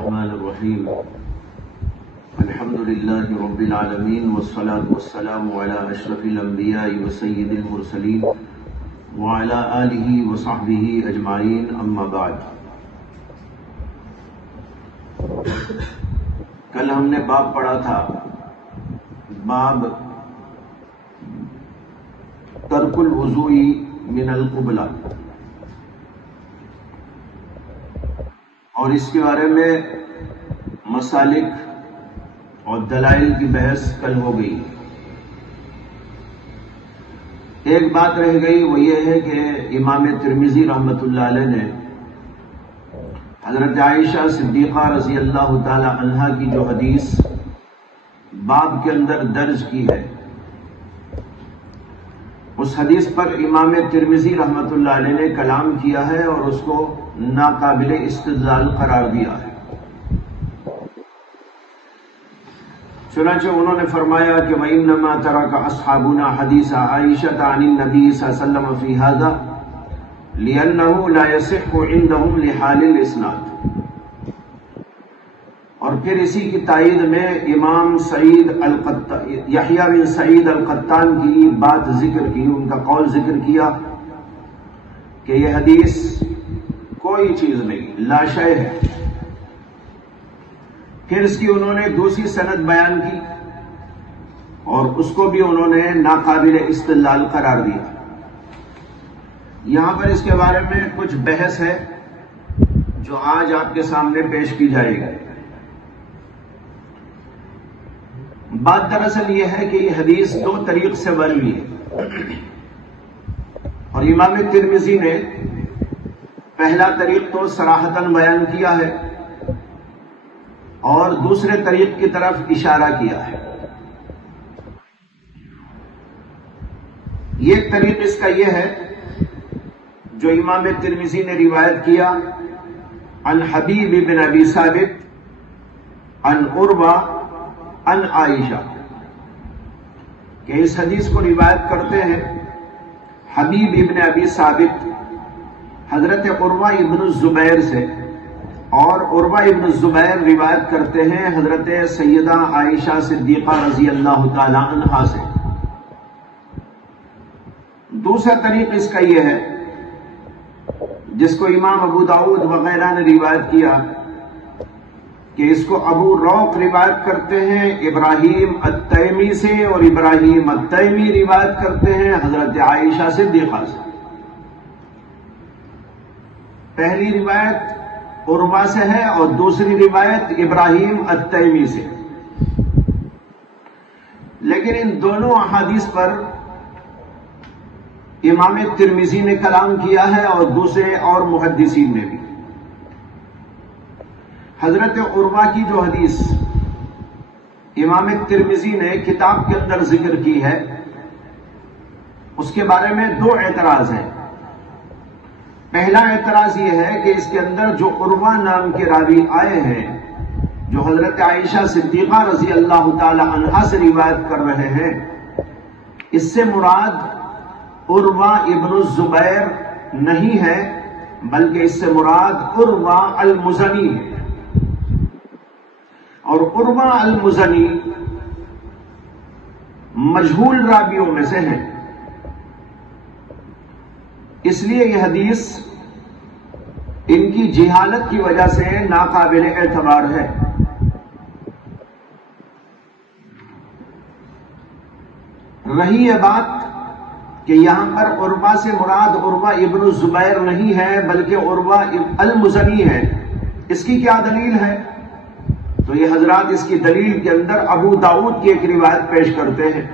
الرحمن الرحيم الحمد لله رب العالمين والصلاة والسلام على أشرف الأنبياء وسيد المرسلين وعلى آله وصحبه أجمعين أما بعد۔ کل ہم نے باب پڑھا تھا، باب ترک الوضوء من القبلہ، اور اس کے بارے میں مسالک اور دلائل کی بحث کل ہو گئی۔ ایک بات رہ گئی، وہ یہ ہے کہ امام ترمذی رحمۃ اللہ علیہ نے حضرت عائشہ صدیقہ رضی اللہ تعالی عنہا کی جو حدیث باب کے اندر درج کی ہے، اس حدیث پر امام ترمذی رحمۃ اللہ علیہ نے کلام کیا ہے اور اس کو ناقابل استدلال قرار دیا ہے۔ چنانچہ انہوں نے فرمایا کہ وَإِنَّمَا تَرَكَ أَصْحَابُنَا حَدِيثَ عَائِشَةَ عَنِ النَّبِيِّ صلی اللہ علیہ وسلم فِي هَذَا لِأَنَّهُ لَا يَصِحُّ عِنْدَهُمْ لِحَالِ الْإِسْنَادِ۔ اور پھر اسی کی تائید میں امام یحییٰ بن سعید القطان کی بات ذکر کی، ان کا قول ذکر کیا کہ یہ حدیث کوئی چیز نہیں، لا شیء ہے۔ پھر اس کی انہوں نے دوسری سند بیان کی اور اس کو بھی انہوں نے ناقابل استدلال قرار دیا۔ یہاں پر اس کے بارے میں کچھ بحث ہے جو آج آپ کے سامنے پیش کی جائے گی۔ بات دراصل یہ ہے کہ یہ حدیث دو طریق سے بنی ہے، اور امام ترمذی نے پہلا طریق تو صراحتاً بیان کیا ہے اور دوسرے طریق کی طرف اشارہ کیا ہے۔ یہ طریق اس کا یہ ہے جو امام ترمذی نے روایت کیا عن حبیب بن ابی ثابت عن عروہ عن عائشہ، کہ اس حدیث کو روایت کرتے ہیں حبیب ابن ابی ثابت حضرت عروہ ابن الزبیر سے، اور عروہ ابن الزبیر روایت کرتے ہیں حضرت سیدہ عائشہ صدیقہ رضی اللہ تعالی عنہا سے۔ دوسرا طریق اس کا یہ ہے جس کو امام ابو داؤد وغیرہ نے روایت کیا، کہ اس کو ابو روق روایت کرتے ہیں ابراہیم التیمی سے، اور ابراہیم التیمی روایت کرتے ہیں حضرت عائشہ صدیقہ سے۔ پہلی روایت عروہ سے ہے اور دوسری روایت ابراہیم التیمی سے، لیکن ان دونوں احادیث پر امام ترمذی نے کلام کیا ہے اور دوسرے اور محدثین نے بھی۔ حضرت عروہ کی جو حدیث امام ترمذی نے کتاب کے اندر ذکر کی ہے، اس کے بارے میں دو اعتراض ہیں۔ پہلا اعتراض یہ ہے کہ اس کے اندر جو عروہ نام کے راوی آئے ہیں، جو حضرت عائشہ صدیقہ رضی اللہ تعالی عنہا سے روایت کر رہے ہیں، اس سے مراد عروہ ابن الزبیر نہیں ہے، بلکہ اس سے مراد عروہ المزنی ہے، اور عروہ المزنی مجہول راویوں میں سے ہیں۔ اس لیے یہ حدیث ان کی جہالت کی وجہ سے ناقابل اعتبار ہے۔ رہی یہ بات کہ یہاں پر عروہ سے مراد عروہ ابن الزبیر نہیں ہے بلکہ عروہ المزنی ہے، اس کی کیا دلیل ہے؟ تو یہ حضرات اس کی دلیل کے اندر ابو داؤد کی ایک روایت پیش کرتے ہیں۔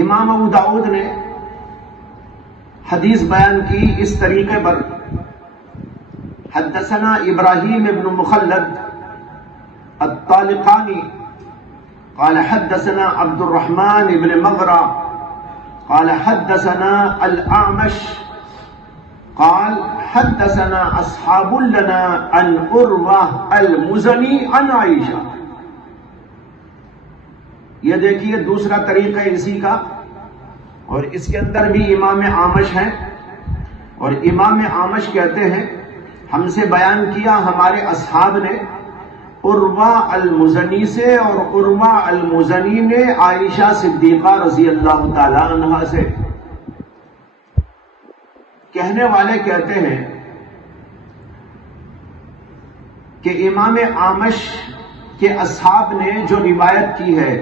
امام ابو داؤد نے حدیث بیان کی اس طریقے پر، حدثنا ابراہیم ابن مخلد الطالقانی قال حدثنا عبد الرحمن ابن مغرى قال حدثنا الأعمش قال حدثنا اصحاب لنا عن عروہ المزنی عن عائشہ۔ یہ دیکھیے دوسرا طریقہ ہے اسی کا، اور اس کے اندر بھی امام اعمش ہیں، اور امام اعمش کہتے ہیں ہم سے بیان کیا ہمارے اصحاب نے عروہ المزنی سے، اور عروہ المزنی نے عائشہ صدیقہ رضی اللہ تعالی عنہا سے۔ کہنے والے کہتے ہیں کہ امام اعمش کے اصحاب نے جو روایت کی ہے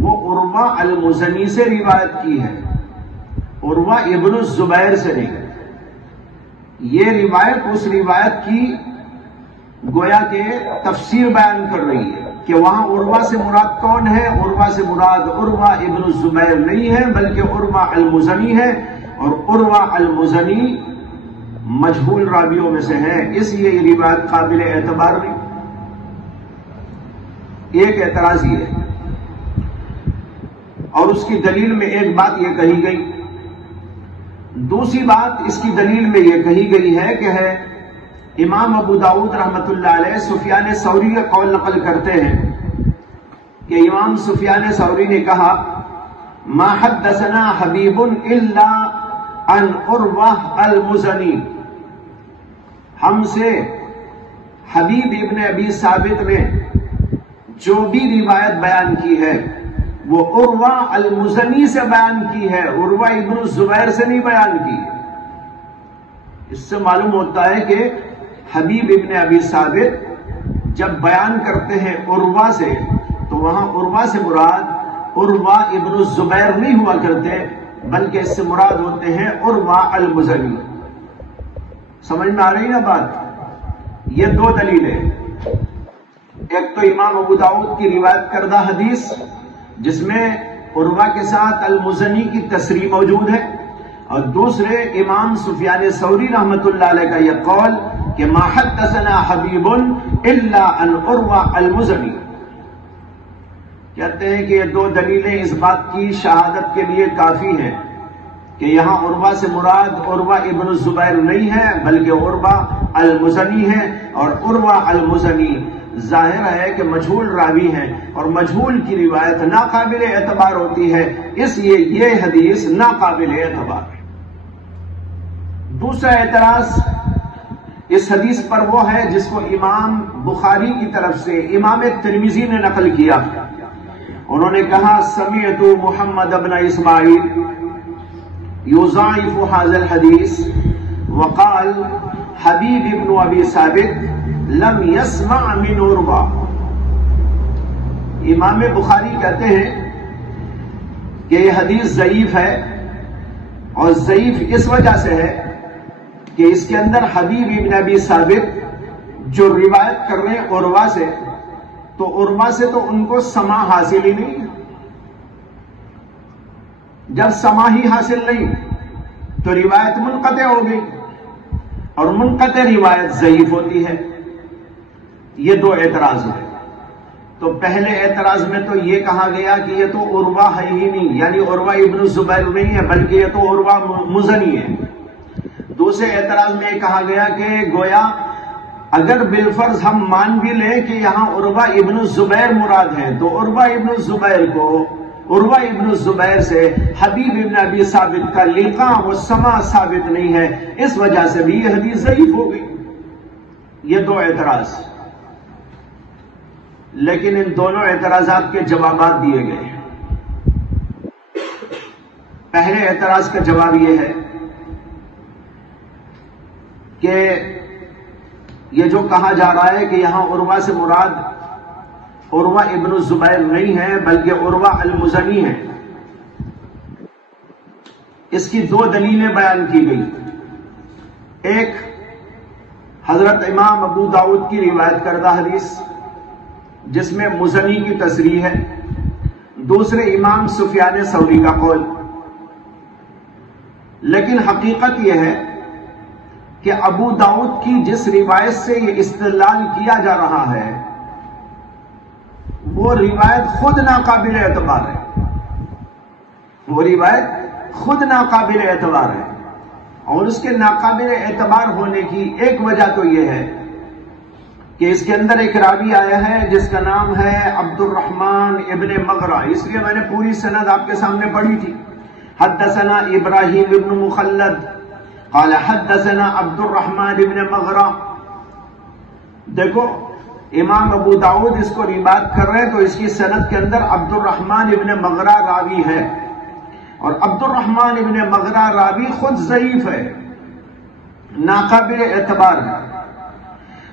وہ عروہ المزنی سے روایت کی ہے، عروہ ابن الزبیر سے نہیں۔ یہ روایت اس روایت کی گویا کہ تفسیر بیان کر رہی ہے کہ وہاں عروہ سے مراد کون ہے؟ عروہ سے مراد عروہ ابن الزبیر نہیں ہے بلکہ عروہ المزنی ہے، اور عروہ المزنی مجہول راویوں میں سے ہے، اس لیے یہ روایت قابل اعتبار نہیں۔ ایک اعتراض یہ ہے، اور اس کی دلیل میں ایک بات یہ کہی گئی، دوسری بات اس کی دلیل میں یہ کہی گئی ہے کہ ہے امام ابو داؤد رحمت اللہ علیہ سفیان ثوری کا قول نقل کرتے ہیں کہ امام سفیان ثوری نے کہا ما حدثنا حبیب الا عن عروہ المزنی، ہم سے حبیب ابن ابی ثابت نے جو بھی روایت بیان کی ہے وہ عروہ المزنی سے بیان کی ہے، عروہ ابن الزبیر سے نہیں بیان کی۔ اس سے معلوم ہوتا ہے کہ حبیب ابن ابی ثابت جب بیان کرتے ہیں عروہ سے تو وہاں عروہ سے مراد عروہ ابن الزبیر نہیں ہوا کرتے بلکہ اس سے مراد ہوتے ہیں عروہ المزنی۔ سمجھ میں آ رہی نا بات؟ یہ دو دلیلیں، ایک تو امام ابو داؤد کی روایت کردہ حدیث جس میں عروہ کے ساتھ المزنی کی تصریح موجود ہے، اور دوسرے امام سفیان ثوری رحمت اللہ علیہ کا یہ قول کہ ما حدثنا حبیب الا عن عروہ المزنی۔ کہتے ہیں کہ یہ دو دلیلیں اس بات کی شہادت کے لیے کافی ہیں کہ یہاں عروہ سے مراد عروہ ابن الزبیر نہیں ہے بلکہ عروہ المزنی ہے، اور عروہ المزنی ظاہر ہے کہ مجہول راوی ہیں، اور مجہول کی روایت ناقابل اعتبار ہوتی ہے، اس لیے یہ حدیث ناقابل اعتبار ہے۔ دوسرا اعتراض اس حدیث پر وہ ہے جس کو امام بخاری کی طرف سے امام ترمذی نے نقل کیا۔ انہوں نے کہا سمعت محمد بن اسماعیل یضاعف هذا الحدیث وقال حبیب ابن ابی ثابت لم يسمع من عروہ۔ امام بخاری کہتے ہیں کہ یہ حدیث ضعیف ہے، اور ضعیف اس وجہ سے ہے کہ اس کے اندر حبیب ابن ابی ثابت جو روایت کر رہے ہیں عروہ سے، تو عروہ سے تو ان کو سماع حاصل ہی نہیں ہے۔ جب سماع ہی حاصل نہیں تو روایت منقطع ہو گئی، اور منقطع روایت ضعیف ہوتی ہے۔ یہ دو اعتراض ہیں۔ تو پہلے اعتراض میں تو یہ کہا گیا کہ یہ تو عروہ ہے ہی نہیں، یعنی عروہ ابن الزبیر نہیں ہے بلکہ یہ تو عروہ مزنی ہے۔ دوسرے اعتراض میں یہ کہا گیا کہ گویا اگر بالفرض ہم مان بھی لیں کہ یہاں عروہ ابن الزبیر مراد ہے تو عروہ ابن الزبیر کو عروہ ابن الزبیر سے حبیب ابن ابی ثابت کا لقاء و سماع ثابت نہیں ہے، اس وجہ سے بھی یہ حدیث ضعیف ہو گئی۔ یہ دو اعتراض، لیکن ان دونوں اعتراضات کے جوابات دیے گئے ہیں۔ پہلے اعتراض کا جواب یہ ہے کہ یہ جو کہا جا رہا ہے کہ یہاں عروہ سے مراد عروہ ابن الزبیر نہیں ہے بلکہ عروہ المزنی ہے، اس کی دو دلیلیں بیان کی گئی۔ ایک حضرت امام ابو داؤد کی روایت کردہ حدیث جس میں مزنی کی تصریح ہے، دوسرے امام سفیان ثوری کا قول۔ لیکن حقیقت یہ ہے کہ ابو داؤد کی جس روایت سے یہ استدلال کیا جا رہا ہے وہ روایت خود ناقابل اعتبار ہے، وہ روایت خود ناقابل اعتبار ہے، اور اس کے ناقابل اعتبار ہونے کی ایک وجہ تو یہ ہے کہ اس کے اندر ایک راوی آیا ہے جس کا نام ہے عبد الرحمن ابن مغرہ، اس لیے میں نے پوری سند آپ کے سامنے پڑھی تھی۔ حدثنا ابراہیم ابن مخلد قال حدثنا عبد الرحمن بن مغرہ. دیکھو امام ابو داؤد اس کو روایت کر رہے ہیں تو اس کی سند کے اندر عبد الرحمن ابن مغرہ راوی ہے، اور عبد الرحمن ابن مغرہ راوی خود ضعیف ہے، ناقابل اعتبار ہے.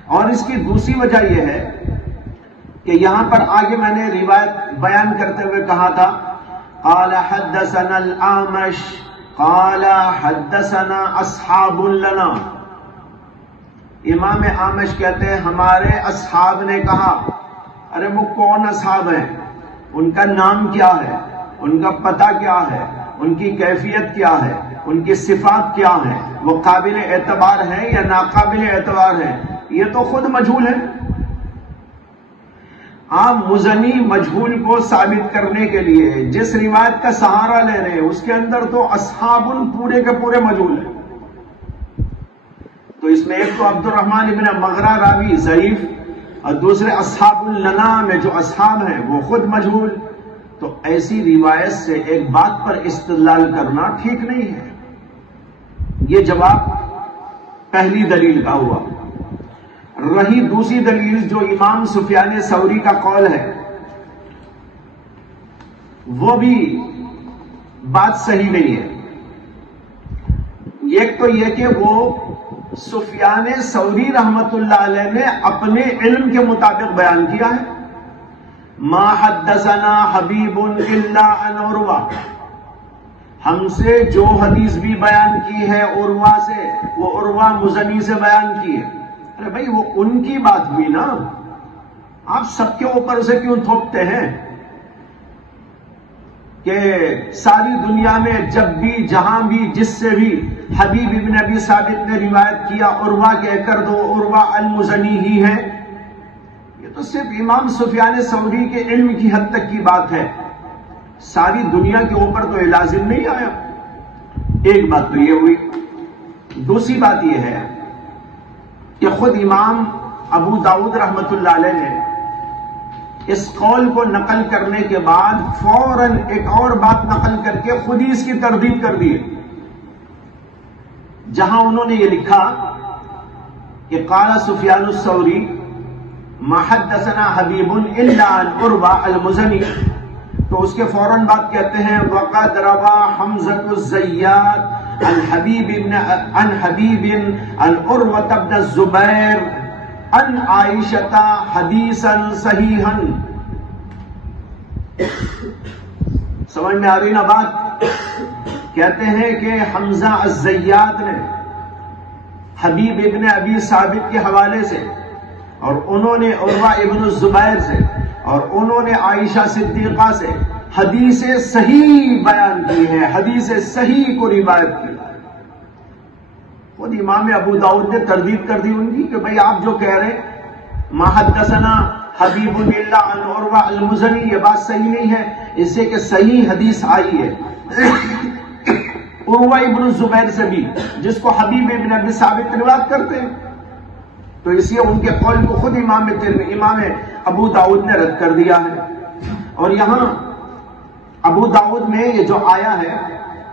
اور اس کی دوسری وجہ یہ ہے کہ یہاں پر آگے میں نے روایت بیان کرتے ہوئے کہا تھا قال حدثنا الاعمش قال حدثنا اصحاب لنا. امام اعمش کہتے ہیں ہمارے اصحاب نے کہا. ارے وہ کون اصحاب ہیں؟ ان کا نام کیا ہے، ان کا پتہ کیا ہے، ان کی کیفیت کیا ہے، ان کی صفات کیا ہیں، وہ قابل اعتبار ہیں یا ناقابل اعتبار ہیں، یہ تو خود مجہول ہے. آپ مزنی مجہول کو ثابت کرنے کے لیے جس روایت کا سہارا لے رہے ہیں اس کے اندر تو اصحاب پورے کے پورے مجہول ہیں. تو اس میں ایک تو عبد الرحمن ابن مغرہ راوی ضعیف، اور دوسرے اصحاب لنا میں جو اصحاب ہیں وہ خود مجہول. تو ایسی روایت سے ایک بات پر استدلال کرنا ٹھیک نہیں ہے. یہ جواب پہلی دلیل کا ہوا. رہی دوسری دلیل جو امام سفیان ثوری کا قول ہے، وہ بھی بات صحیح نہیں ہے. ایک تو یہ کہ وہ سفیان ثوری رحمت اللہ علیہ نے اپنے علم کے مطابق بیان کیا ہے. ما حدثنا حبیب الا عن عروہ، ہم سے جو حدیث بھی بیان کی ہے عروہ سے وہ عروہ مزنی سے بیان کی ہے. ارے بھائی وہ ان کی بات ہوئی نا، آپ سب کے اوپر سے کیوں تھوپتے ہیں کہ ساری دنیا میں جب بھی جہاں بھی جس سے بھی حبیب ابن ابی ثابت نے روایت کیا عروہ کہہ کر دو عروہ المزنی ہی ہے. یہ تو صرف امام سفیان ثوری کے علم کی حد تک کی بات ہے، ساری دنیا کے اوپر تو یہ لازم نہیں آیا. ایک بات تو یہ ہوئی. دوسری بات یہ ہے کہ خود امام ابو داؤد رحمت اللہ علیہ نے اس قول کو نقل کرنے کے بعد فوراً ایک اور بات نقل کر کے خود ہی اس کی تردید کر دی، جہاں انہوں نے یہ لکھا کہ قال سفیان الثوری ما حدثنا حبیب الا عن عروہ المزنی، تو اس کے فوراً بات کہتے ہیں وقد روا حمزۃ الزیات عن حبیب عن عروہ بن الزبیر عن عائشہ حدیثا صحیحا. سمجھ میں آ رہی نا بات؟ کہتے ہیں کہ حمزہ الزیات نے حبیب ابن ابی ثابت کے حوالے سے، اور انہوں نے عروہ ابن الزبیر سے، اور انہوں نے عائشہ صدیقہ سے حدیث صحیح بیان کی ہے، حدیث صحیح کو روایت کی. خود امام ابو داؤد نے تردید کر دی ان کی کہ بھئی آپ جو کہہ رہے ہیں ما حدثنا حبیب الا عن عروہ المزنی، یہ بات صحیح نہیں ہے. اس سے کہ صحیح حدیث آئی ہے عروہ ابن الزبیر سے بھی، جس کو حبیب ابن ابی ثابت روایت کرتے ہیں. تو اس لیے ان کے قول کو خود امام ابو داؤد نے رد کر دیا ہے. اور یہاں ابو داؤد میں یہ جو آیا ہے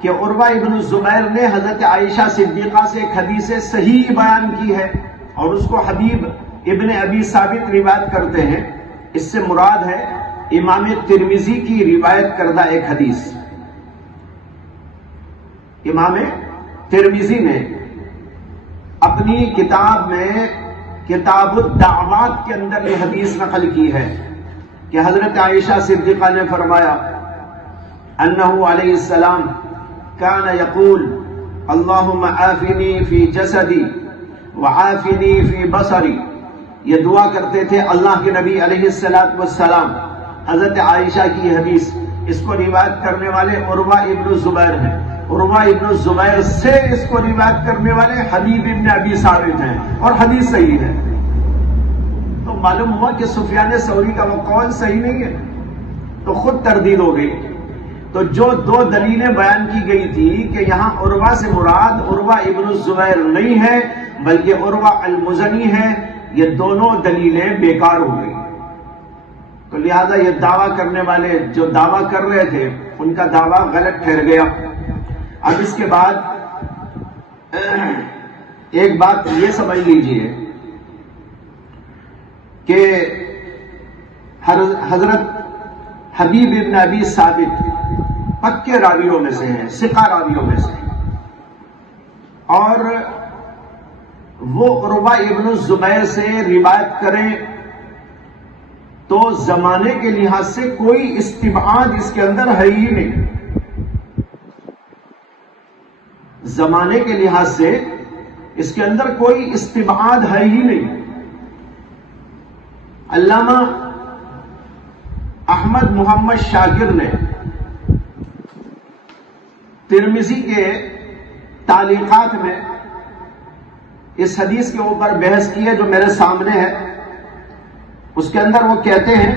کہ عروہ ابن الزبیر نے حضرت عائشہ صدیقہ سے ایک حدیث صحیح بیان کی ہے اور اس کو حبیب ابن ابی ثابت روایت کرتے ہیں، اس سے مراد ہے امام ترمذی کی روایت کردہ ایک حدیث. امام ترمذی نے اپنی کتاب میں کتاب الدعوات کے اندر یہ حدیث نقل کی ہے کہ حضرت عائشہ صدیقہ نے فرمایا انہو علیہ السلام کان یقول اللہم عافنی فی جسدی وعافنی فی بصری. یہ دعا کرتے تھے اللہ کے نبی علیہ السلام. حضرت عائشہ کی حدیث، اس کو روایت کرنے والے عروہ ابن الزبیر ہیں. عروہ ابن الزبیر سے اس کو روایت کرنے والے حبیب ابن ابی ثابت ہیں، اور حدیث صحیح ہے. تو معلوم ہوا کہ سفیان ثوری کا وہ قول صحیح نہیں ہے، تو خود تردید ہو گئی. تو جو دو دلیلیں بیان کی گئی تھی کہ یہاں عروہ سے مراد عروہ ابن الزبیر نہیں ہے بلکہ عروہ المزنی ہے، یہ دونوں دلیلیں بیکار ہو گئی. تو لہذا یہ دعویٰ کرنے والے جو دعویٰ کر رہے تھے ان کا دعویٰ غلط ٹھہر گیا. اب اس کے بعد ایک بات یہ سمجھ لیجئے کہ حضرت حبیب ابن ابی ثابت پکے راویوں میں سے ہیں، ثقہ راویوں میں سے، اور وہ عروہ ابن الزبیر سے روایت کریں تو زمانے کے لحاظ سے کوئی استبعاد اس کے اندر ہے ہی نہیں، زمانے کے لحاظ سے اس کے اندر کوئی استبعاد ہے ہی نہیں۔ علامہ احمد محمد شاکر نے ترمذی کے تعلیقات میں اس حدیث کے اوپر بحث کی ہے جو میرے سامنے ہے، اس کے اندر وہ کہتے ہیں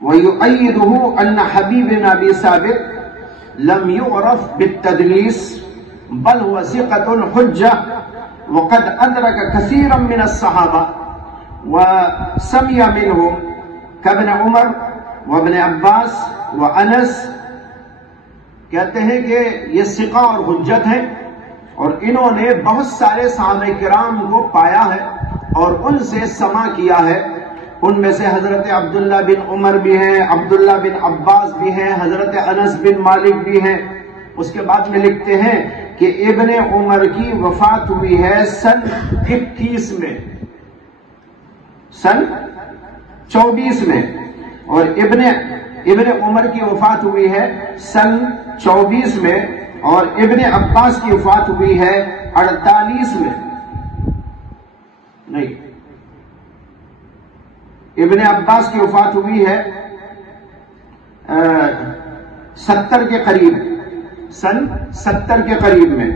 وَيُؤَيِّدُهُ أَنَّ حَبِيبَ بن أبي ثابت لم يعرف بالتدليس بل هو ثقة حجة وقد أدرك كثيرا من الصحابة وسمع منهم كابن عمر وابن عباس وأنس، کہتے ہیں کہ یہ ثقہ اور حجت ہے اور انہوں نے بہت سارے صحابہ کرام کو پایا ہے اور ان سے سماع کیا ہے، ان میں سے حضرت عبداللہ بن عمر بھی ہیں، عبداللہ بن عباس بھی ہیں، حضرت انس بن مالک بھی ہیں۔ اس کے بعد میں لکھتے ہیں کہ ابن عمر کی وفات ہوئی ہے سن 21 میں، سن 24 میں، اور ابن عمر کی وفات ہوئی ہے سن 24 میں، اور ابن عباس کی وفات ہوئی ہے 48 میں، نہیں، ابن عباس کی وفات ہوئی ہے 70 کے قریب، سن 70 کے قریب میں،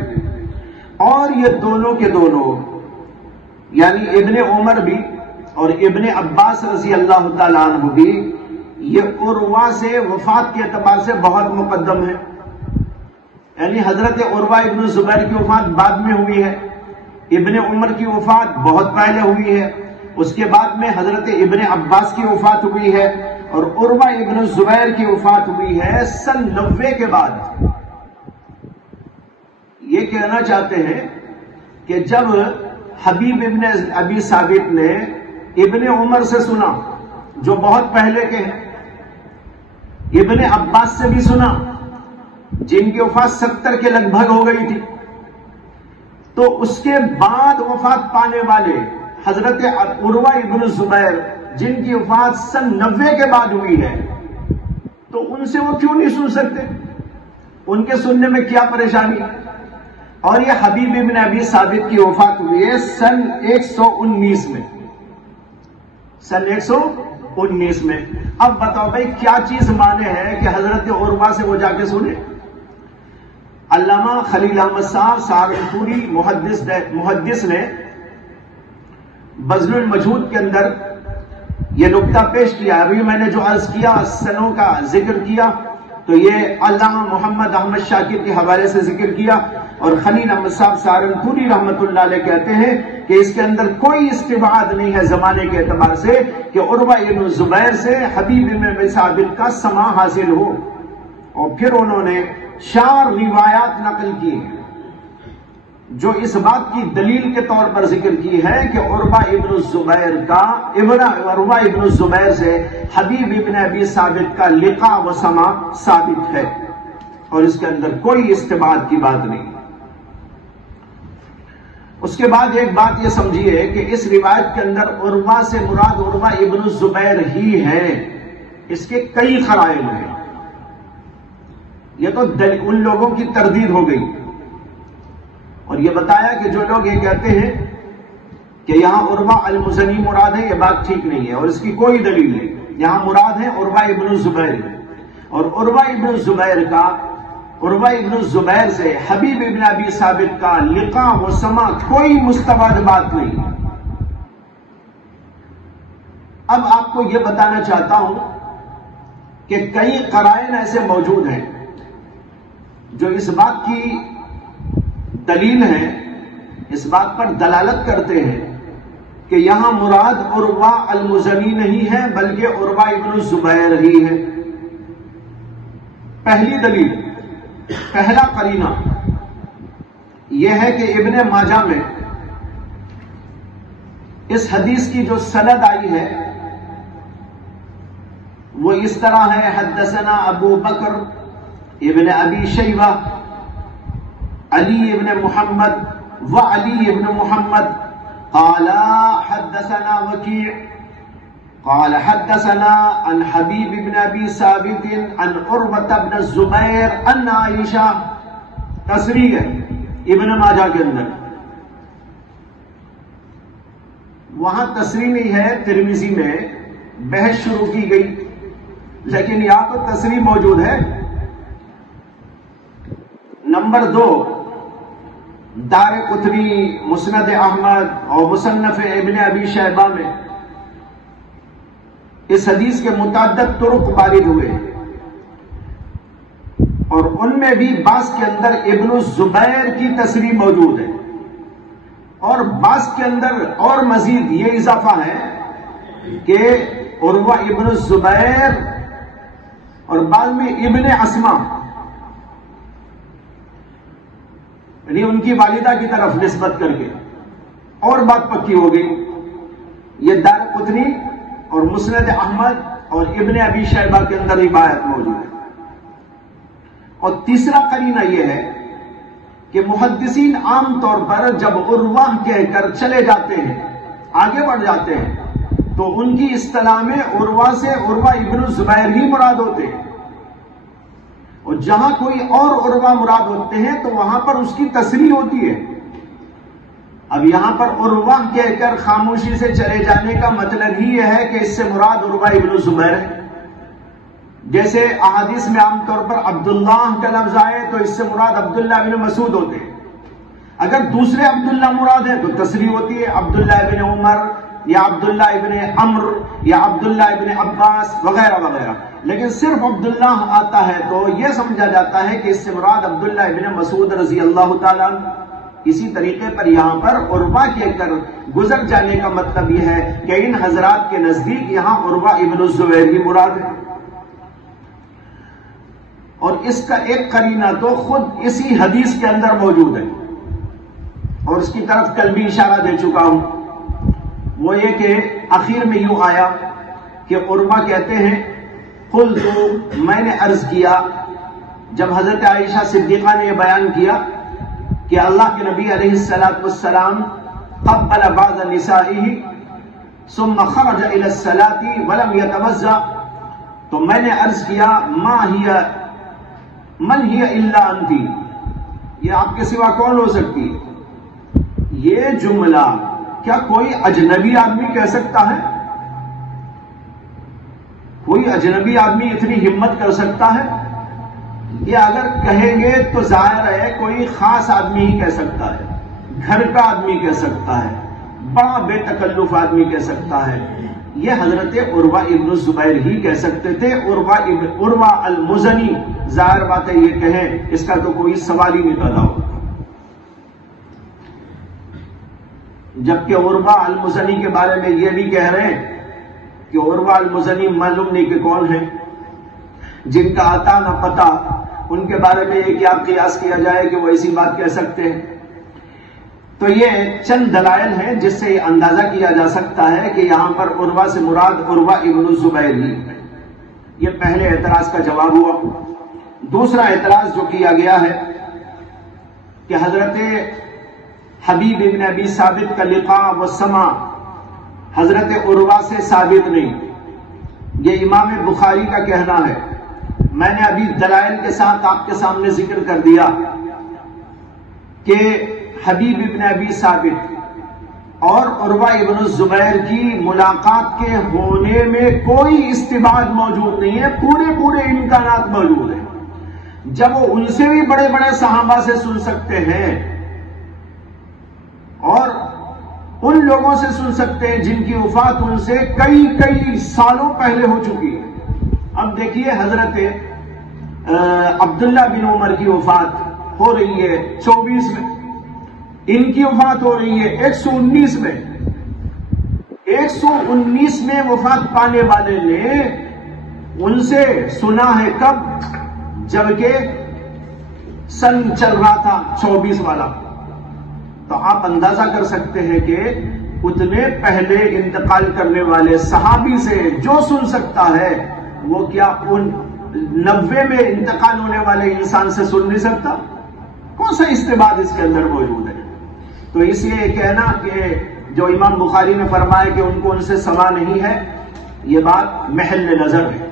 اور یہ دونوں کے دونوں یعنی ابن عمر بھی اور ابن عباس رضی اللہ تعالیٰ عنہ بھی یہ عروہ سے وفات کے اعتبار سے بہت مقدم ہے، یعنی حضرت عروہ ابن زبیر کی وفات بعد میں ہوئی ہے، ابن عمر کی وفات بہت پہلے ہوئی ہے، اس کے بعد میں حضرت ابن عباس کی وفات ہوئی ہے، اور عروہ ابن زبیر کی وفات ہوئی ہے سن 90 کے بعد۔ یہ کہنا چاہتے ہیں کہ جب حبیب ابن ابی ثابت نے ابن عمر سے سنا جو بہت پہلے کے ہیں، ابن عباس سے بھی سنا جن کی وفات 70 کے لگ بھگ ہو گئی تھی، تو اس کے بعد وفات پانے والے حضرت عروہ ابن زبیر جن کی وفات سن 90 کے بعد ہوئی ہے، تو ان سے وہ کیوں نہیں سن سکتے؟ ان کے سننے میں کیا پریشانی؟ اور یہ حبیب ابن ابی ثابت کی وفات ہوئی ہے سن 119 میں، سن 119 میں۔ اب بتاؤ بھائی کیا چیز مانے ہے کہ حضرت عروہ سے وہ جا کے سنے؟ علامہ خلیل احمد صاحب سہارنپوری محدث نے بذل المجہود کے اندر یہ نقطہ پیش کیا۔ ابھی میں نے جو عرض کیا سنوں کا ذکر کیا تو یہ علامہ محمد احمد شاکر کے حوالے سے ذکر کیا، اور خلیل احمد صاحب سہارنپوری رحمت اللہ علیہ کہتے ہیں کہ اس کے اندر کوئی استبعاد نہیں ہے زمانے کے اعتبار سے کہ عروہ ابن زبیر سے حبیب ابن ابی ثابت کا سماع حاصل ہو، اور پھر انہوں نے 4 روایات نقل کی جو اس بات کی دلیل کے طور پر ذکر کی ہے کہ عروہ ابن الزبیر سے حبیب ابن ابی ثابت کا لقاء و سماع ثابت ہے، اور اس کے اندر کوئی استبعاد کی بات نہیں۔ اس کے بعد ایک بات یہ سمجھیے کہ اس روایت کے اندر عروہ سے مراد عروہ ابن الزبیر ہی ہے، اس کے کئی قرائن ہیں، یہ تو ان لوگوں کی تردید ہو گئی، اور یہ بتایا کہ جو لوگ یہ کہتے ہیں کہ یہاں عروہ المزنی مراد ہے، یہ بات ٹھیک نہیں ہے اور اس کی کوئی دلیل نہیں، یہاں مراد ہے عروہ ابن الزبیر، اور عروہ ابن الزبیر سے حبیب ابن ابی ثابت کا لقاء و سماع کوئی مستبعد بات نہیں۔ اب آپ کو یہ بتانا چاہتا ہوں کہ کئی قرائن ایسے موجود ہیں جو اس بات کی دلیل ہے، اس بات پر دلالت کرتے ہیں کہ یہاں مراد عروہ المزنی نہیں ہے بلکہ عروہ ابن الزبیر ہی ہے۔ پہلی دلیل پہلا قرینہ یہ ہے کہ ابن ماجہ میں اس حدیث کی جو سند آئی ہے وہ اس طرح ہے: حدثنا ابو بکر ابن ابی شیبہ علی ابن محمد وعلی ابن محمد قال حدثنا وكيع قال حدثنا عن حبيب بن ابي ثابت عن عروة بن الزبير ان عائشہ. تصریح ہے ابن ماجہ کے اندر، وہاں تصریح نہیں ہے. ترمذی میں بحث شروع کی گئی لیکن یہاں تو تصریح موجود ہے. نمبر 2، دارقطنی، مسند احمد اور مصنف ابن ابی شیبہ میں اس حدیث کے متعدد طرق وارد ہوئے اور ان میں بھی بعض کے اندر ابن الزبیر کی تصریح موجود ہے اور بعض کے اندر اور مزید یہ اضافہ ہے کہ عروہ ابن الزبیر اور بعد میں ابن اسما، یعنی ان کی والدہ کی طرف نسبت کر کے اور بات پکی ہو گئی. یہ دارقطنی اور مسند احمد اور ابن ابی شیبہ کے اندر روایت موجود ہے. اور تیسرا قرینہ یہ ہے کہ محدثین عام طور پر جب عروہ کہہ کر چلے جاتے ہیں، آگے بڑھ جاتے ہیں، تو ان کی اصطلاح میں عروہ سے عروہ ابن الزبیر ہی مراد ہوتے ہیں، اور جہاں کوئی اور عروہ مراد ہوتے ہیں تو وہاں پر اس کی تصریح ہوتی ہے. اب یہاں پر عروہ کہہ کر خاموشی سے چلے جانے کا مطلب ہی یہ ہے کہ اس سے مراد عروہ ابن الزبیر ہے. جیسے احادیث میں عام طور پر عبداللہ کا لفظ آئے تو اس سے مراد عبداللہ ابن مسعود ہوتے ہیں. اگر دوسرے عبداللہ مراد ہے تو تصریح ہوتی ہے عبداللہ ابن عمر یا عبداللہ ابن عمر یا عبداللہ ابن عباس وغیرہ وغیرہ. لیکن صرف عبداللہ آتا ہے تو یہ سمجھا جاتا ہے کہ اس سے مراد عبداللہ ابن مسعود رضی اللہ تعالیٰ عنہ. اسی طریقے پر یہاں پر عروہ کہہ کر گزر جانے کا مطلب یہ ہے کہ ان حضرات کے نزدیک یہاں عروہ ابن الزبیر ہی مراد ہے. اور اس کا ایک قرینہ تو خود اسی حدیث کے اندر موجود ہے اور اس کی طرف کل بھی اشارہ دے چکا ہوں. وہ یہ کہ آخر میں یوں آیا کہ عروہ کہتے ہیں قلت، میں نے عرض کیا، جب حضرت عائشہ صدیقہ نے یہ بیان کیا کہ اللہ کے نبی علیہ السلام قبل بعض نسائه ثم خرج الى الصلاة ولم يتوضأ، تو میں نے عرض کیا من هي الا انت، یہ آپ کے سوا کون ہو سکتی ہے؟ یہ جملہ کیا کوئی اجنبی آدمی کہہ سکتا ہے؟ کوئی اجنبی آدمی اتنی ہمت کر سکتا ہے؟ یہ اگر کہیں گے تو ظاہر ہے کوئی خاص آدمی ہی کہہ سکتا ہے، گھر کا آدمی کہہ سکتا ہے، بڑا بے تکلف آدمی کہہ سکتا ہے. یہ حضرت عروہ ابن الزبیر ہی کہہ سکتے تھے. عروہ المزنی ظاہر بات ہے یہ کہیں، اس کا تو کوئی سوال ہی نہیں پیدا ہوتا. جبکہ عروہ المزنی کے بارے میں یہ بھی کہہ رہے ہیں کہ عروہ المزنی معلوم نہیں کہ کون ہے، جن کا آتا نہ پتا، ان کے بارے میں یہ کیا قیاس کیا جائے کہ وہ ایسی بات کہہ سکتے ہیں. تو یہ چند دلائل ہیں جس سے یہ اندازہ کیا جا سکتا ہے کہ یہاں پر عروہ سے مراد عروہ ابن الزبیر ہی. یہ پہلے اعتراض کا جواب ہوا. دوسرا اعتراض جو کیا گیا ہے کہ حضرت حبیب ابن ابی ثابت کا لقاء و سماع حضرت عروہ سے ثابت نہیں، یہ امام بخاری کا کہنا ہے. میں نے ابھی دلائل کے ساتھ آپ کے سامنے ذکر کر دیا کہ حبیب ابن ابی ثابت اور عروہ ابن الزبیر کی ملاقات کے ہونے میں کوئی استبعاد موجود نہیں ہے، پورے امکانات موجود ہیں. جب وہ ان سے بھی بڑے بڑے صحابہ سے سن سکتے ہیں اور ان لوگوں سے سن سکتے ہیں جن کی وفات ان سے کئی سالوں پہلے ہو چکی ہے. اب دیکھیے حضرت عبداللہ بن عمر کی وفات ہو رہی ہے 24 میں، ان کی وفات ہو رہی ہے 119 میں. 119 میں وفات پانے والے نے ان سے سنا ہے کب؟ جبکہ سن چل رہا تھا 24 والا، تو آپ اندازہ کر سکتے ہیں کہ اتنے پہلے انتقال کرنے والے صحابی سے جو سن سکتا ہے وہ کیا ان 90 میں انتقال ہونے والے انسان سے سن نہیں سکتا؟ کون سا استعباد اس کے اندر موجود ہے؟ تو اس لیے کہنا کہ جو امام بخاری نے فرمایا کہ ان کو ان سے سما نہیں ہے، یہ بات محل نظر ہے۔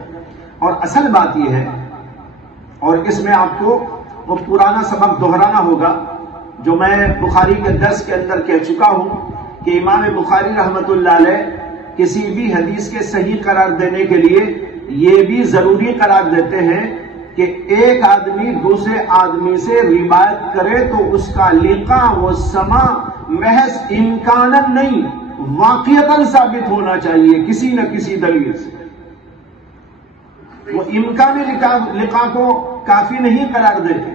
اور اصل بات یہ ہے، اور اس میں آپ کو وہ پرانا سبق دہرانا ہوگا جو میں بخاری کے درس کے اندر کہہ چکا ہوں کہ امام بخاری رحمت اللہ علیہ کسی بھی حدیث کے صحیح قرار دینے کے لیے یہ بھی ضروری قرار دیتے ہیں کہ ایک آدمی دوسرے آدمی سے روایت کرے تو اس کا لقاء و سماع محض امکاناً نہیں، واقعتاً ثابت ہونا چاہیے کسی نہ کسی دلیل سے۔ وہ امکان لقاء کو کافی نہیں قرار دیتے،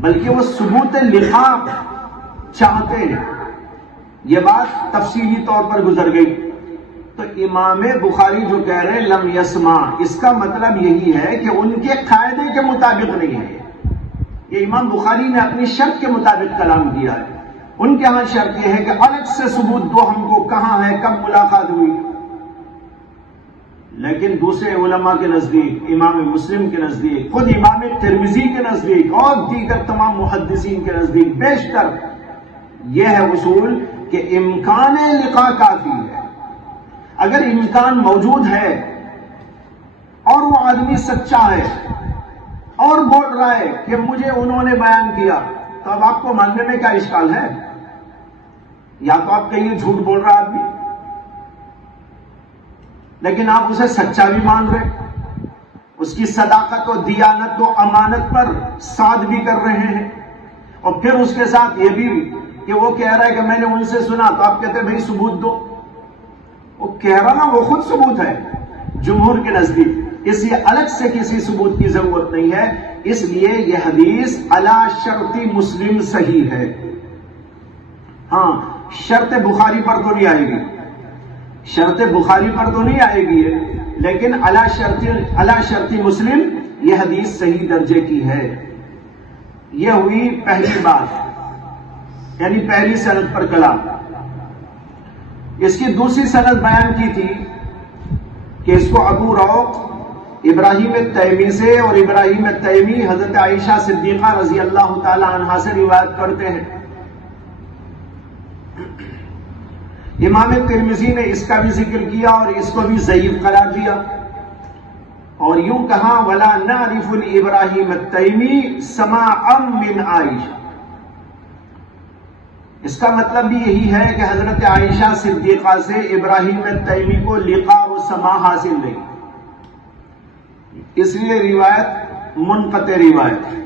بلکہ وہ ثبوت لقاء چاہتے ہیں۔ یہ بات تفصیلی طور پر گزر گئی۔ تو امام بخاری جو کہہ رہے لم یسمع، اس کا مطلب یہی ہے کہ ان کے قاعدے کے مطابق نہیں ہے۔ یہ امام بخاری نے اپنی شرط کے مطابق کلام کیا ہے۔ ان کے ہاں شرط یہ ہے کہ الگ سے ثبوت دو ہم کو کہاں ہے، کب ملاقات ہوئی۔ لیکن دوسرے علماء کے نزدیک، امام مسلم کے نزدیک، خود امام ترمذی کے نزدیک اور دیگر تمام محدثین کے نزدیک بیشتر یہ ہے اصول کہ امکان لقاء کافی ہے۔ اگر امکان موجود ہے اور وہ آدمی سچا ہے اور بول رہا ہے کہ مجھے انہوں نے بیان کیا، تو اب آپ کو ماننے میں کیا اشکال ہے؟ یا تو آپ کہیے جھوٹ بول رہا آدمی، لیکن آپ اسے سچا بھی مان رہے، اس کی صداقت و دیانت و امانت پر ساتھ بھی کر رہے ہیں، اور پھر اس کے ساتھ یہ بھی کہ وہ کہہ رہا ہے کہ میں نے ان سے سنا، تو آپ کہتے ہیں بھائی ثبوت دو۔ وہ کہہ رہا نا، وہ خود ثبوت ہے جمہور کے نزدیک، اس لیے الگ سے کسی ثبوت کی ضرورت نہیں ہے۔ اس لیے یہ حدیث علی شرط مسلم صحیح ہے۔ ہاں، شرط بخاری پر تو نہیں آئے گی، شرط بخاری پر تو نہیں آئے گی، لیکن علی شرط مسلم یہ حدیث صحیح درجے کی ہے۔ یہ ہوئی پہلی بات، یعنی پہلی سند پر کلام۔ اس کی دوسری سند بیان کی تھی کہ اس کو ابو روق ابراہیم التیمی سے، اور ابراہیم التیمی حضرت عائشہ صدیقہ رضی اللہ تعالی عنہا سے روایت کرتے ہیں۔ امام ترمذی نے اس کا بھی ذکر کیا اور اس کو بھی ضعیف قرار دیا، اور یوں کہا ولا نعرف ابراہیم التیمی سماعا من عائشہ۔ اس کا مطلب بھی یہی ہے کہ حضرت عائشہ صدیقہ سے ابراہیم التیمی کو لقاء و سماع حاصل نہیں، اس لیے روایت منقطع روایت ہے۔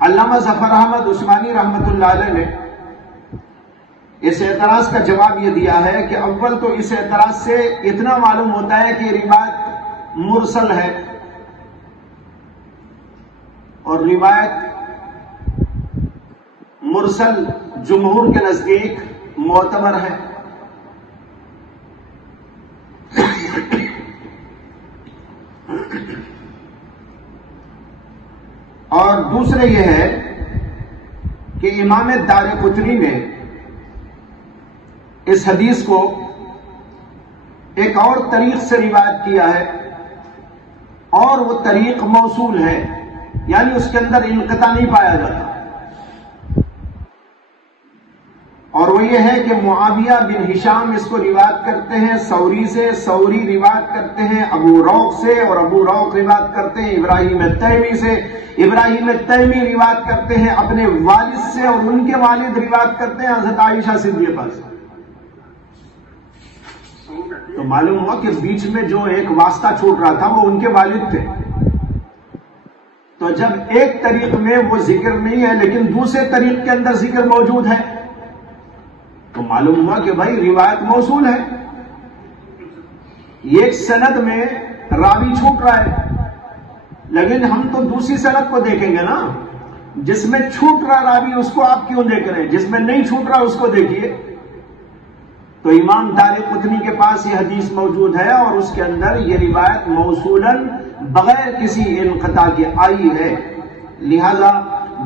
علامہ ظفر احمد عثمانی رحمت اللہ علیہ نے اس اعتراض کا جواب یہ دیا ہے کہ اول تو اس اعتراض سے اتنا معلوم ہوتا ہے کہ روایت مرسل ہے، اور روایت مرسل جمہور کے نزدیک معتبر ہے۔ اور دوسرے یہ ہے کہ امام دارقطنی نے اس حدیث کو ایک اور طریق سے روایت کیا ہے، اور وہ طریق موصول ہے، یعنی اس کے اندر انقطاع نہیں پایا جاتا، اور وہ یہ ہے کہ معاویہ بن ہشام اس کو روایت کرتے ہیں ثوری سے، ثوری روایت کرتے ہیں ابو روق سے، اور ابو روق روایت کرتے ہیں ابراہیم التیمی سے، ابراہیم التیمی روایت کرتے ہیں اپنے والد سے، اور ان کے والد روایت کرتے ہیں حضرت عائشہ صدیقہ سے۔ تو معلوم ہوا کہ بیچ میں جو ایک واسطہ چھوٹ رہا تھا وہ ان کے والد تھے۔ تو جب ایک طریق میں وہ ذکر نہیں ہے لیکن دوسرے طریق کے اندر ذکر موجود ہے، تو معلوم ہوا کہ بھائی روایت موصول ہے۔ ایک سند میں راوی چھوٹ رہا ہے، لیکن ہم تو دوسری سند کو دیکھیں گے نا، جس میں چھوٹ رہا راوی اس کو آپ کیوں دیکھ رہے ہیں، جس میں نہیں چھوٹ رہا اس کو دیکھیے۔ تو امام دارقطنی کے پاس یہ حدیث موجود ہے، اور اس کے اندر یہ روایت موصولاً بغیر کسی انقطاع کے آئی ہے. لہذا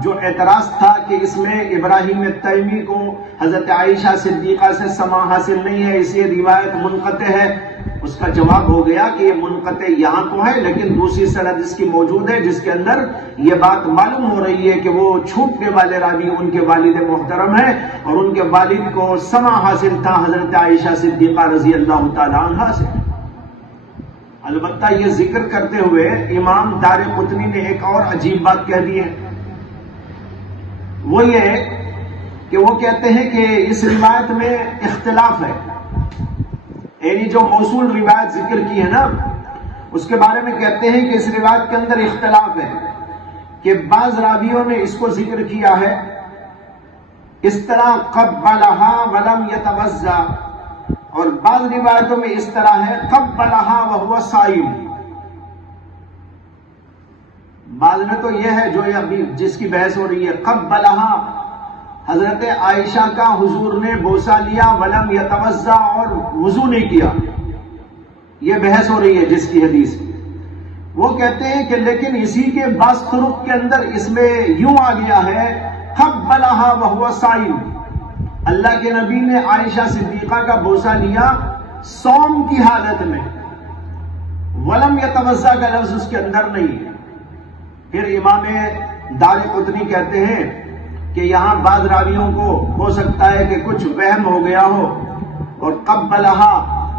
جو اعتراض تھا کہ اس میں ابراہیم تیمی کو حضرت عائشہ صدیقہ سے سماع حاصل نہیں ہے، اس لیے روایت منقطع ہے، اس کا جواب ہو گیا کہ یہ منقطع یہاں تو ہے لیکن دوسری سند اس کی موجود ہے جس کے اندر یہ بات معلوم ہو رہی ہے کہ وہ چھوٹنے والے راوی ان کے والد محترم ہیں اور ان کے والد کو سماع حاصل تھا حضرت عائشہ صدیقہ رضی اللہ تعالی عنہا سے. البتہ یہ ذکر کرتے ہوئے امام دارقطنی نے ایک اور عجیب بات کہہ دی ہے، وہ یہ کہ وہ کہتے ہیں کہ اس روایت میں اختلاف ہے. یعنی جو موصول روایت ذکر کی ہے نا اس کے بارے میں کہتے ہیں کہ اس روایت کے اندر اختلاف ہے کہ بعض راویوں نے اس کو ذکر کیا ہے اس طرح قبلہا ولم یتوضا، اور بعض روایتوں میں اس طرح ہے قبلہا وہو صائم. بعض میں تو یہ ہے جو ابھی جس کی بحث ہو رہی ہے، قبلہا حضرت عائشہ کا حضور نے بوسہ لیا ولم یتوضا اور وضو نہیں کیا، یہ بحث ہو رہی ہے جس کی حدیث. وہ کہتے ہیں کہ لیکن اسی کے بعض طرق کے اندر اس میں یوں آ گیا ہے قبلہا وہو صائم، اللہ کے نبی نے عائشہ صدیقہ کا بوسہ لیا صوم کی حالت میں، ولم یتوضا کا لفظ اس کے اندر نہیں ہے. پھر امام دارقطنی کہتے ہیں کہ یہاں بعض راویوں کو ہو سکتا ہے کہ کچھ وہم ہو گیا ہو اور قبلہا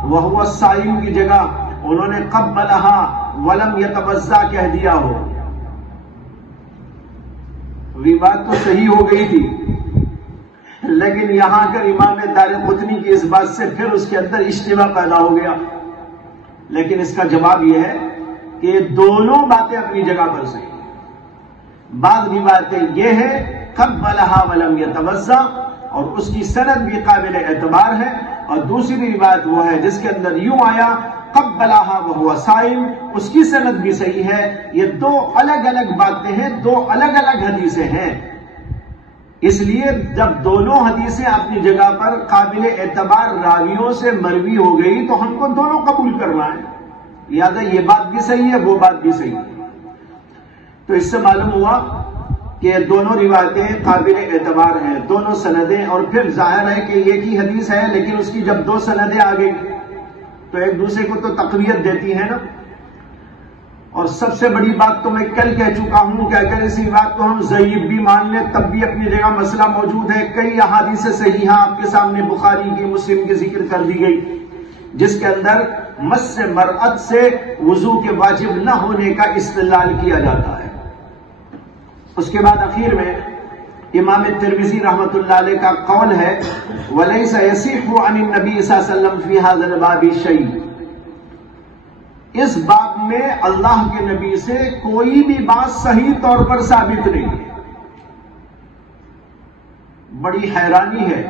وہو صائم کی جگہ انہوں نے قبلہا ولم یتوضا کہہ دیا ہو. روایت تو صحیح ہو گئی تھی لیکن یہاں کر امام دارقطنی کی اس بات سے پھر اس کے اندر اشتباہ پیدا ہو گیا. لیکن اس کا جواب یہ ہے کہ دونوں باتیں اپنی جگہ پر صحیح. بعض روایتیں یہ ہے قبلہا ولم یتوضا اور اس کی سند بھی قابل اعتبار ہے، اور دوسری روایت وہ ہے جس کے اندر یوں آیا قبلہا وہو صائم، اس کی سند بھی صحیح ہے. یہ دو الگ الگ باتیں ہیں، دو الگ الگ حدیثیں ہیں. اس لیے جب دونوں حدیثیں اپنی جگہ پر قابل اعتبار راویوں سے مروی ہو گئی تو ہم کو دونوں قبول کرنا ہے. یاد ہے یہ بات بھی صحیح ہے وہ بات بھی صحیح ہے. تو اس سے معلوم ہوا کہ دونوں روایتیں قابل اعتبار ہیں، دونوں سندیں. اور پھر ظاہر ہے کہ ایک ہی حدیث ہے لیکن اس کی جب دو سندیں آ گئی تو ایک دوسرے کو تو تقویت دیتی ہے نا. اور سب سے بڑی بات تو میں کل کہہ چکا ہوں کہ اگر اسی بات کو ہم ضعیف بھی مان لیں تب بھی اپنی جگہ مسئلہ موجود ہے. کئی احادیث صحیحہ آپ کے سامنے بخاری کی مسلم کی ذکر کر دی گئی جس کے اندر مس مرأت سے وضو کے واجب نہ ہونے کا استدلال کیا جاتا ہے. اس کے بعد اخیر میں امام ترمذی رحمۃ اللہ علیہ کا قول ہے وَلَيْسَ يَصِحُّ عَنِ النَّبِيِّ صلی اللہ علیہ وسلم فِي هَذَا الْبَابِ شَيْءٌ، اس باب میں اللہ کے نبی سے کوئی بھی بات صحیح طور پر ثابت نہیں ہے. بڑی حیرانی ہے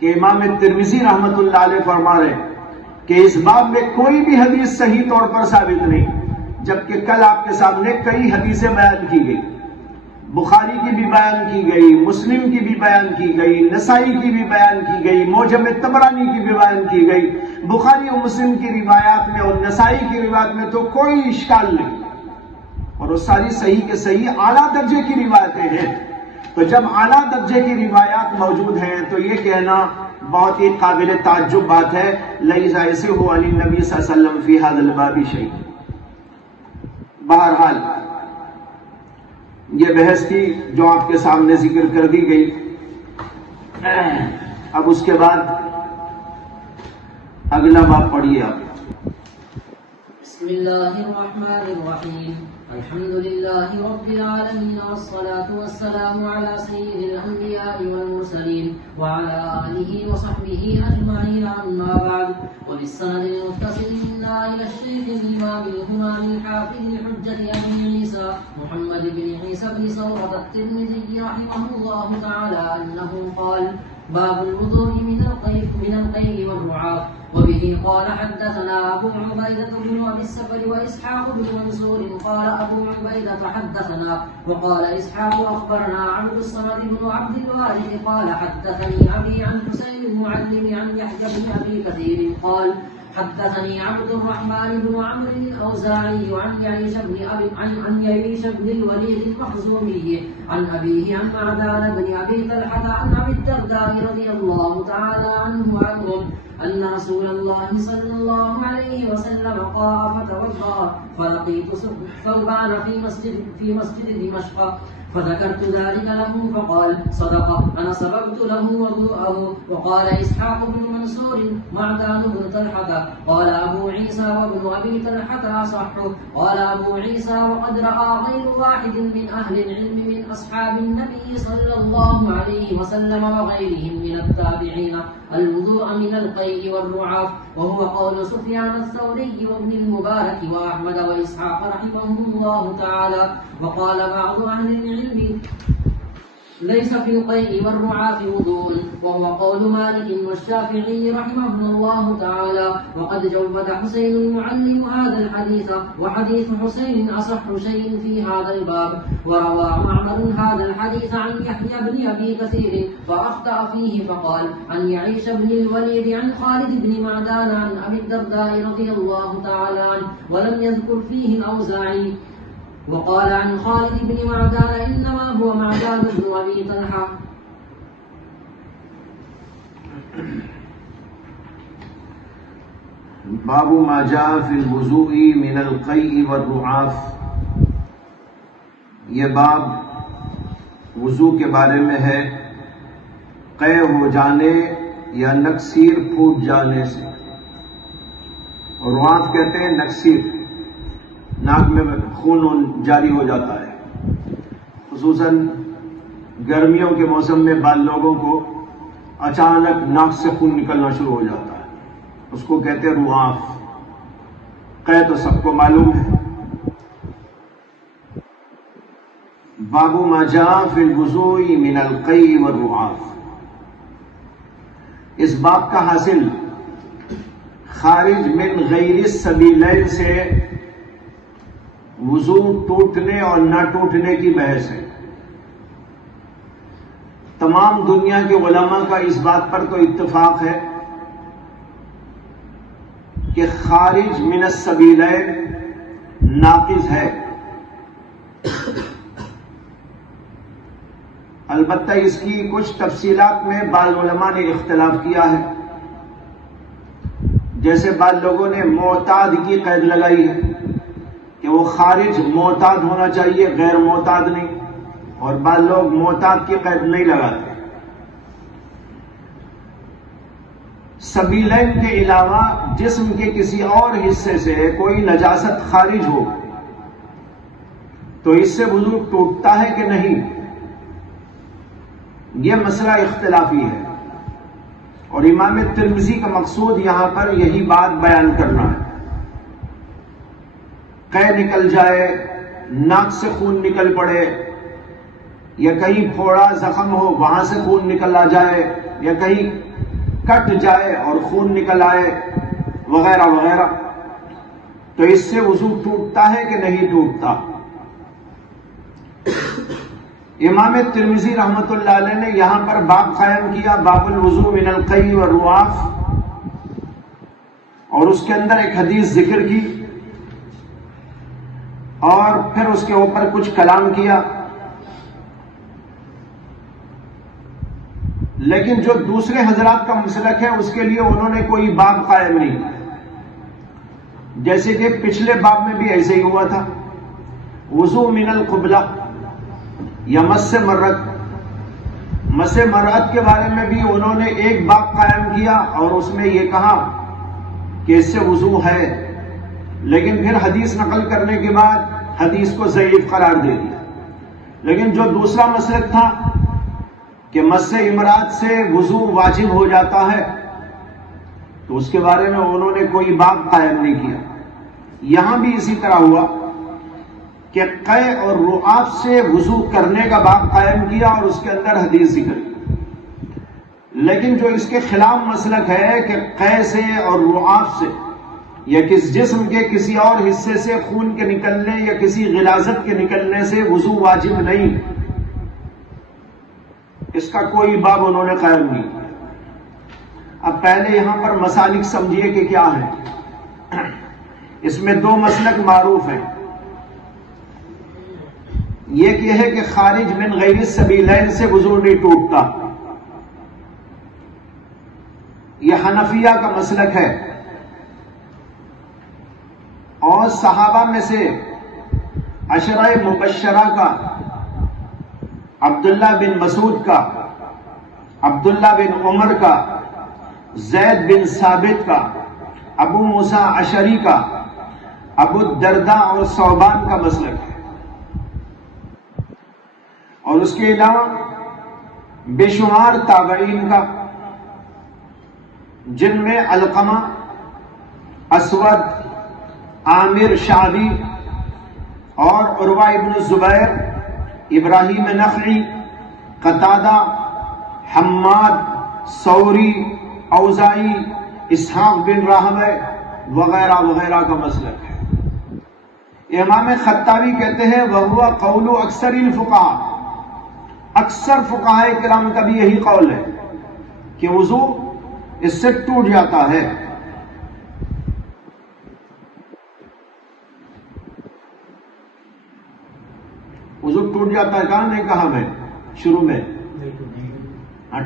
کہ امام ترمذی رحمۃ اللہ علیہ فرما رہے کہ اس باب میں کوئی بھی حدیث صحیح طور پر ثابت نہیں، جبکہ کل آپ کے سامنے کئی حدیثیں بیان کی گئی. بخاری کی بھی بیان کی گئی، مسلم کی بھی بیان کی گئی، نسائی کی بھی بیان کی گئی، معجم طبرانی کی بھی بیان کی گئی. بخاری اور مسلم کی روایات میں اور نسائی کی روایت میں تو کوئی اشکال نہیں، اور وہ ساری صحیح کے صحیح اعلیٰ درجے کی روایتیں ہیں. تو جب اعلیٰ درجے کی روایات موجود ہیں تو یہ کہنا بہت ہی قابل تعجب بات ہے لَيْسَ يَصِحُّ عَنِ النَّبِيِّ صلی اللہ علیہ وسلم فِي هَذَا الْبَابِ شَيْءٌ. بہرحال یہ بحث تھی جو آپ کے سامنے ذکر کر دی گئی. اب اس کے بعد اگلا باب پڑھیے آپ. بسم اللہ الرحمن الرحیم الحمد للہ رب العالمین والصلاة والسلام على سید الانبیاء والمرسلین وعلى آلہ وصحبہ اجمعین اما بعد وبالسند المتصل منا الى الشیخ الامام الہمام الحافظ الحجة ابی عیسیٰ محمد بن عیسیٰ بن ثورة الترمذی رحمہ اللہ تعالی انہ قال باب الوضوء من القيء والرعاف. وبه قال حدثنا أبو عبيدة بن أبي السفر وإسحاق بن منصور قال أبو عبيدة حدثنا وقال إسحاق أخبرنا عبد الصمد بن عبد الوارث قال حدثني أبي عن حسين المعلم عن يحيى بن أبي كثير قال حدثني عبد الرحمن بن عمرو الأوزاعي عن يعيش بن الوليد المخزومي عن أبيه عن معدان بن أبي طلحة عن أبي الدرداء رضي الله تعالى عنهم أن رسول الله صلى الله عليه وسلم قام فتوضأ فلقيت ثوبان في مسجد دمشق فذكرت ذلك له فقال صدق أنا سببت له وضوءه. وقال إسحاق بن منصور معدان بن طلحة قال أبو عيسى وابن أبي طلحة أصح. قال أبو عيسى وقد رأى غير واحد من أهل العلم من أصحاب النبي صلى الله عليه وسلم وغيرهم من التابعين الوضوء من القيء والرعاف، وهو قول سفيان الثوري وابن المبارك وأحمد وإسحاق رحمهم الله تعالى. وقال بعض أهل العلم ليس في القيء والرعاف وضوء، وهو قول مالك والشافعي رحمهم الله تعالى. وقد جود حسين المعلم هذا الحديث، وحديث حسين أصح شيء في هذا الباب. وروى معمر هذا الحديث عن يحيى بن أبي كثير فأخطأ فيه فقال عن يعيش بن الوليد عن خالد بن معدان عن أبي الدرداء رضي الله تعالى عنه، ولم يذكر فيه الأوزاعي. وقال عن خالد بن معدان إنما هو معدان بن أبي طلحة. باب ما جاء في الوضوء من القيء والرعاف. یہ باب وضو کے بارے میں ہے قے ہو جانے یا نکسیر پھوٹ جانے سے. اور رعاف کہتے ہیں نکسیر، ناک میں خون جاری ہو جاتا ہے. خصوصاً گرمیوں کے موسم میں بعض لوگوں کو اچانک ناک سے خون نکلنا شروع ہو جاتا ہے، اس کو کہتے ہیں رعاف. قے تو سب کو معلوم ہے. باب ما جاء فی الوضوء من القیء والرعاف. اس باب کا حاصل خارج من غیر السبیلین سے وضو ٹوٹنے اور نہ ٹوٹنے کی بحث ہے. تمام دنیا کے علماء کا اس بات پر تو اتفاق ہے کہ خارج من السبیلین ناقض ہے. البتہ اس کی کچھ تفصیلات میں بعض علماء نے اختلاف کیا ہے. جیسے بعض لوگوں نے معتاد کی قید لگائی ہے کہ وہ خارج معتاد ہونا چاہیے، غیر معتاد نہیں، اور بعض لوگ معتاد کی قید نہیں لگاتے. سبیلین کے علاوہ جسم کے کسی اور حصے سے کوئی نجاست خارج ہو تو اس سے وضو ٹوٹتا ہے کہ نہیں، یہ مسئلہ اختلافی ہے. اور امام ترمذی کا مقصود یہاں پر یہی بات بیان کرنا ہے. قے نکل جائے، ناک سے خون نکل پڑے، یا کہیں پھوڑا زخم ہو وہاں سے خون نکل آ جائے، یا کہیں کٹ جائے اور خون نکل آئے وغیرہ وغیرہ، تو اس سے وضو ٹوٹتا ہے کہ نہیں ٹوٹتا. امام ترمذی رحمت اللہ علیہ نے یہاں پر باب قائم کیا، باب الوضوء من القیء والرعاف، اور اس کے اندر ایک حدیث ذکر کی اور پھر اس کے اوپر کچھ کلام کیا. لیکن جو دوسرے حضرات کا مسلک ہے اس کے لیے انہوں نے کوئی باب قائم نہیں. جیسے کہ پچھلے باب میں بھی ایسے ہی ہوا تھا، وضوء من القبلہ یا مس مرت. مس مرت کے بارے میں بھی انہوں نے ایک باب قائم کیا اور اس میں یہ کہا کہ اس سے وضو ہے، لیکن پھر حدیث نقل کرنے کے بعد حدیث کو ضعیف قرار دے دیا. لیکن جو دوسرا مسلک تھا کہ مس امرات سے وضو واجب ہو جاتا ہے، تو اس کے بارے میں انہوں نے کوئی باب قائم نہیں کیا. یہاں بھی اسی طرح ہوا کہ قے اور رعاف سے وضو کرنے کا باب قائم کیا اور اس کے اندر حدیث ذکر کی. لیکن جو اس کے خلاف مسلک ہے کہ قے سے اور رعاف سے یا کس جسم کے کسی اور حصے سے خون کے نکلنے یا کسی غلاظت کے نکلنے سے وضو واجب نہیں، اس کا کوئی باب انہوں نے قائم نہیں کیا. اب پہلے یہاں پر مسالک سمجھیے کہ کیا ہے. اس میں دو مسلک معروف ہیں. ایک یہ ہے کہ خارج من غیر السبیلین سے وضو نہیں ٹوٹتا، یہ حنفیہ کا مسلک ہے. اور صحابہ میں سے عشرہ مبشرہ کا عبداللہ بن مسعود کا، عبداللہ بن عمر کا، زید بن ثابت کا، ابو موسیٰ اشعری کا، ابو الدرداء اور ثوبان کا مسلک ہے. اور اس کے علاوہ بے شمار تابعین کا، جن میں علقمہ، اسود، عامر شعبی اور عروہ ابن الزبیر، ابراہیم نخعی، قتادہ، حماد، ثوری، اوزاعی، اسحاق بن راہوے وغیرہ وغیرہ کا مسلک ہے. امام خطابی کہتے ہیں وَهُوَ قَوْلُ اکثر الفقہاء، اکثر فقہاء کرام کا بھی یہی قول ہے کہ وضو اس سے ٹوٹ جاتا ہے. وضو ٹوٹ جاتا ہے، کہاں نہیں کہا میں شروع میں؟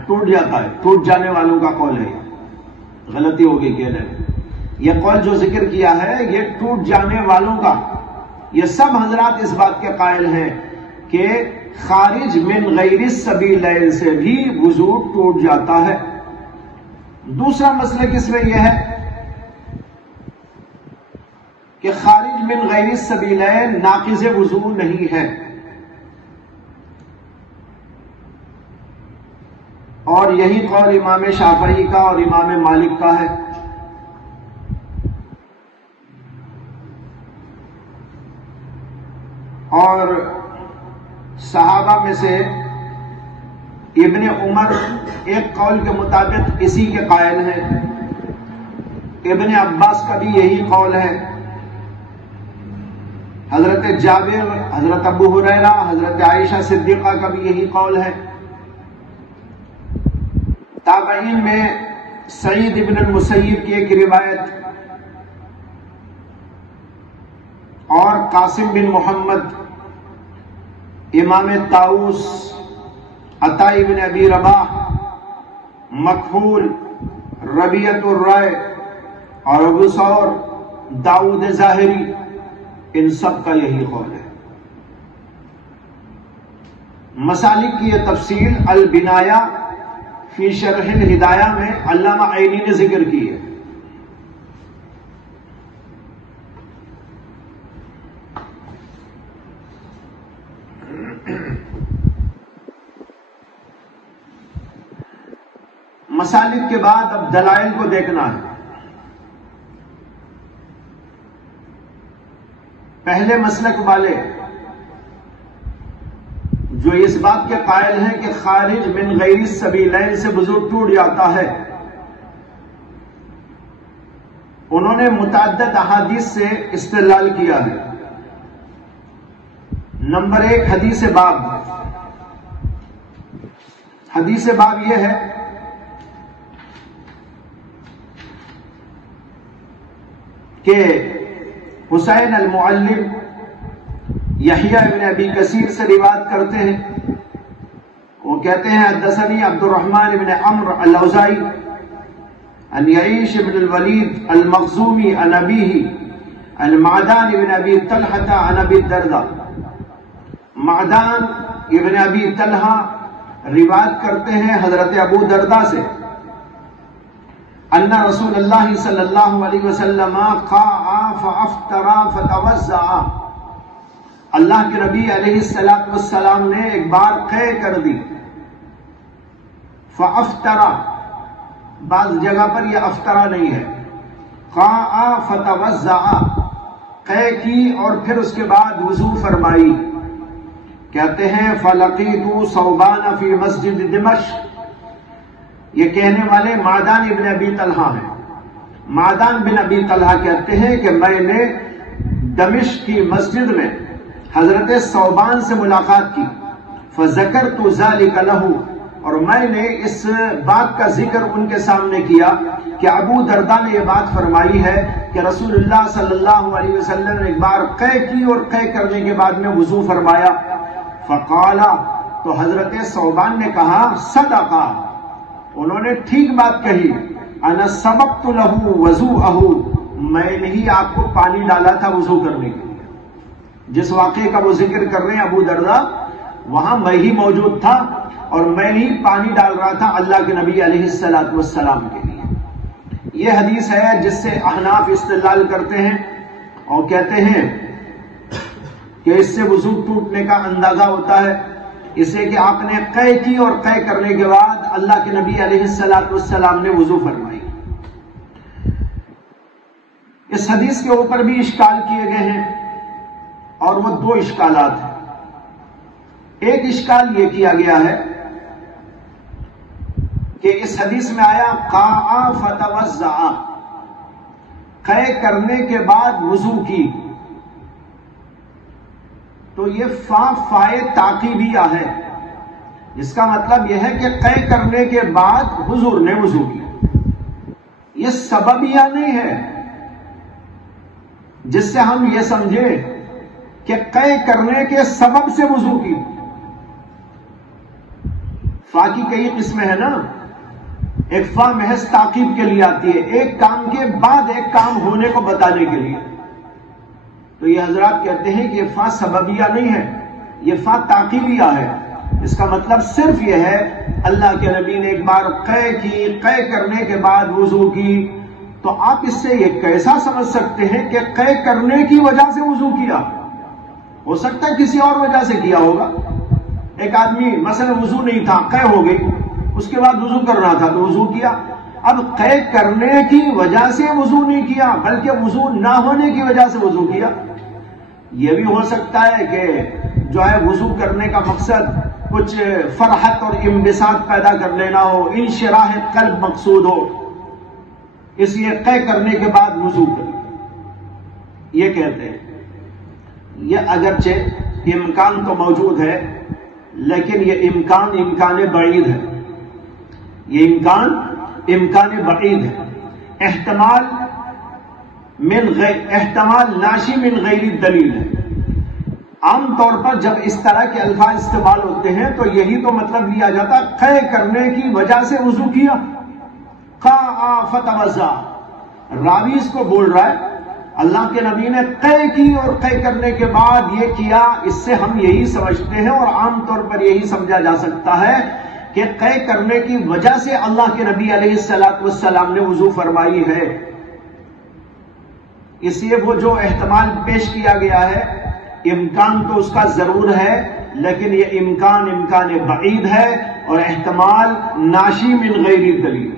ٹوٹ جاتا ہے، ٹوٹ جانے والوں کا قول ہے. غلطی ہوگی کہہ رہے. یہ قول جو ذکر کیا ہے یہ ٹوٹ جانے والوں کا، یہ سب حضرات اس بات کے قائل ہیں کہ خارج من غیر السبیلین سے بھی وضو ٹوٹ جاتا ہے. دوسرا مسئلہ کس میں یہ ہے کہ خارج من غیر السبیلین ناقض وضو نہیں ہے، اور یہی قول امام شافعی کا اور امام مالک کا ہے. اور صحابہ میں سے ابن عمر ایک قول کے مطابق اسی کے قائل ہیں، ابن عباس کا بھی یہی قول ہے، حضرت جابر، حضرت ابو ہریرہ، حضرت عائشہ صدیقہ کا بھی یہی قول ہے. تابعین میں سعید ابن المسیب کی ایک روایت اور قاسم بن محمد، امام طاؤس، عطا ابن ابی رباح، مکحول، ربیعۃ الرائے اور ابو ثور، داؤد ظاہری، ان سب کا یہی قول ہے. مسالک کی یہ تفصیل البنایہ فی شرح الہدایہ میں علامہ عینی نے ذکر کی ہے. مسالک کے بعد اب دلائل کو دیکھنا ہے. پہلے مسلک والے جو اس بات کے قائل ہیں کہ خارج من غیر السبیلین سے وضو ٹوٹ جاتا ہے، انہوں نے متعدد احادیث سے استدلال کیا ہے. نمبر 1 حدیث باب. حدیث باب یہ ہے کہ حسین المعلم یحییٰ ابن ابی کثیر سے روایت کرتے ہیں. وہ کہتے ہیں حدثنی عبد الرحمن ابن عمرو الاوزاعی عن یعیش ابن الولید المخزومی عن ابیہ عن معدان ابن ابی طلحہ عن ابی الدرداء. معدان ابن ابی طلحہ روایت کرتے ہیں حضرت ابو درداء سے ان رسول اللہ صلی اللہ علیہ وسلم قاع فافطر فتوضأ. اللہ کے نبی علیہ السلام نے ایک بار قے کر دی. فافطر، بعض جگہ پر یہ افطرا نہیں ہے، قاع فتوضأ، قے کی اور پھر اس کے بعد وضو فرمائی. کہتے ہیں فلقیت ثوبان فی مسجد دمشق. یہ کہنے والے معدان ابن ابی طلحہ ہیں. معدان بن ابی طلحہ کہتے ہیں کہ میں نے دمشق کی مسجد میں حضرت ثوبان سے ملاقات کی. فذکرت ذلک لہ، اور میں نے اس بات کا ذکر ان کے سامنے کیا کہ ابو دردہ نے یہ بات فرمائی ہے کہ رسول اللہ صلی اللہ علیہ وسلم نے ایک بار قے کی اور قے کرنے کے بعد میں وضو فرمایا. فقالا، تو حضرت ثوبان نے کہا صدقہ، انہوں نے ٹھیک بات کہی. انا سبقت له وضوءه، میں نے ہی آپ کو پانی ڈالا تھا وضو کرنے کے لیے. جس واقعے کا وہ ذکر کر رہے ہیں ابو دردہ، وہاں میں ہی موجود تھا اور میں ہی پانی ڈال رہا تھا اللہ کے نبی علیہ الصلوۃ والسلام کے لیے. یہ حدیث ہے جس سے احناف استدلال کرتے ہیں اور کہتے ہیں کہ اس سے وضو ٹوٹنے کا اندازہ ہوتا ہے، اسے کہ آپ نے قے کی اور قے کرنے کے بعد اللہ کے نبی علیہ الصلوۃ والسلام نے وضو فرمائی. اس حدیث کے اوپر بھی اشکال کیے گئے ہیں اور وہ دو اشکالات ہیں. ایک اشکال یہ کیا گیا ہے کہ اس حدیث میں آیا قاء فتوضأ، قے کرنے کے بعد وضو کی، تو یہ فائے تعقیبیہ ہے. اس کا مطلب یہ ہے کہ قے کرنے کے بعد حضور نے وضو کیا. یہ سببیہ نہیں ہے جس سے ہم یہ سمجھے کہ قے کرنے کے سبب سے وضو کی. فا کی کئی قسمیں ہیں نا، ایک فا محض تعقیب کے لیے آتی ہے، ایک کام کے بعد ایک کام ہونے کو بتانے کے لیے. تو یہ حضرات کہتے ہیں کہ یہ فا سببیہ نہیں ہے، یہ فا تعقیبیہ ہے. اس کا مطلب صرف یہ ہے اللہ کے نبی نے ایک بار قے کی، قے کرنے کے بعد وضو کی. تو آپ اس سے یہ کیسا سمجھ سکتے ہیں کہ قے کرنے کی وجہ سے وضو کیا؟ ہو سکتا ہے کسی اور وجہ سے کیا ہوگا. ایک آدمی مثلا وضو نہیں تھا، قے ہو گئی، اس کے بعد وضو کرنا تھا تو وضو کیا. اب قے کرنے کی وجہ سے وضو نہیں کیا بلکہ وضو نہ ہونے کی وجہ سے وضو کیا. یہ بھی ہو سکتا ہے کہ جو ہے وضو کرنے کا مقصد کچھ فرحت اور انبساط پیدا کر لینا ہو، انشراح قلب مقصود ہو، اس لیے قے کرنے کے بعد وضو کرے. یہ کہتے ہیں یہ اگرچہ امکان تو موجود ہے لیکن یہ امکان بعید ہے. یہ امکان بعید ہے. احتمال ناشی من غیر دلیل ہے. عام طور پر جب اس طرح کے الفاظ استعمال ہوتے ہیں تو یہی تو مطلب لیا جاتا قے کرنے کی وجہ سے وضو کیا. قاء فتوضأ، راوی اس کو بول رہا ہے اللہ کے نبی نے قے کی اور قے کرنے کے بعد یہ کیا. اس سے ہم یہی سمجھتے ہیں اور عام طور پر یہی سمجھا جا سکتا ہے کہ قے کرنے کی وجہ سے اللہ کے نبی علیہ الصلوۃ والسلام نے وضو فرمائی ہے. اس لیے وہ جو احتمال پیش کیا گیا ہے امکان تو اس کا ضرور ہے لیکن یہ امکان بعید ہے اور احتمال ناشی من غیر دلیل.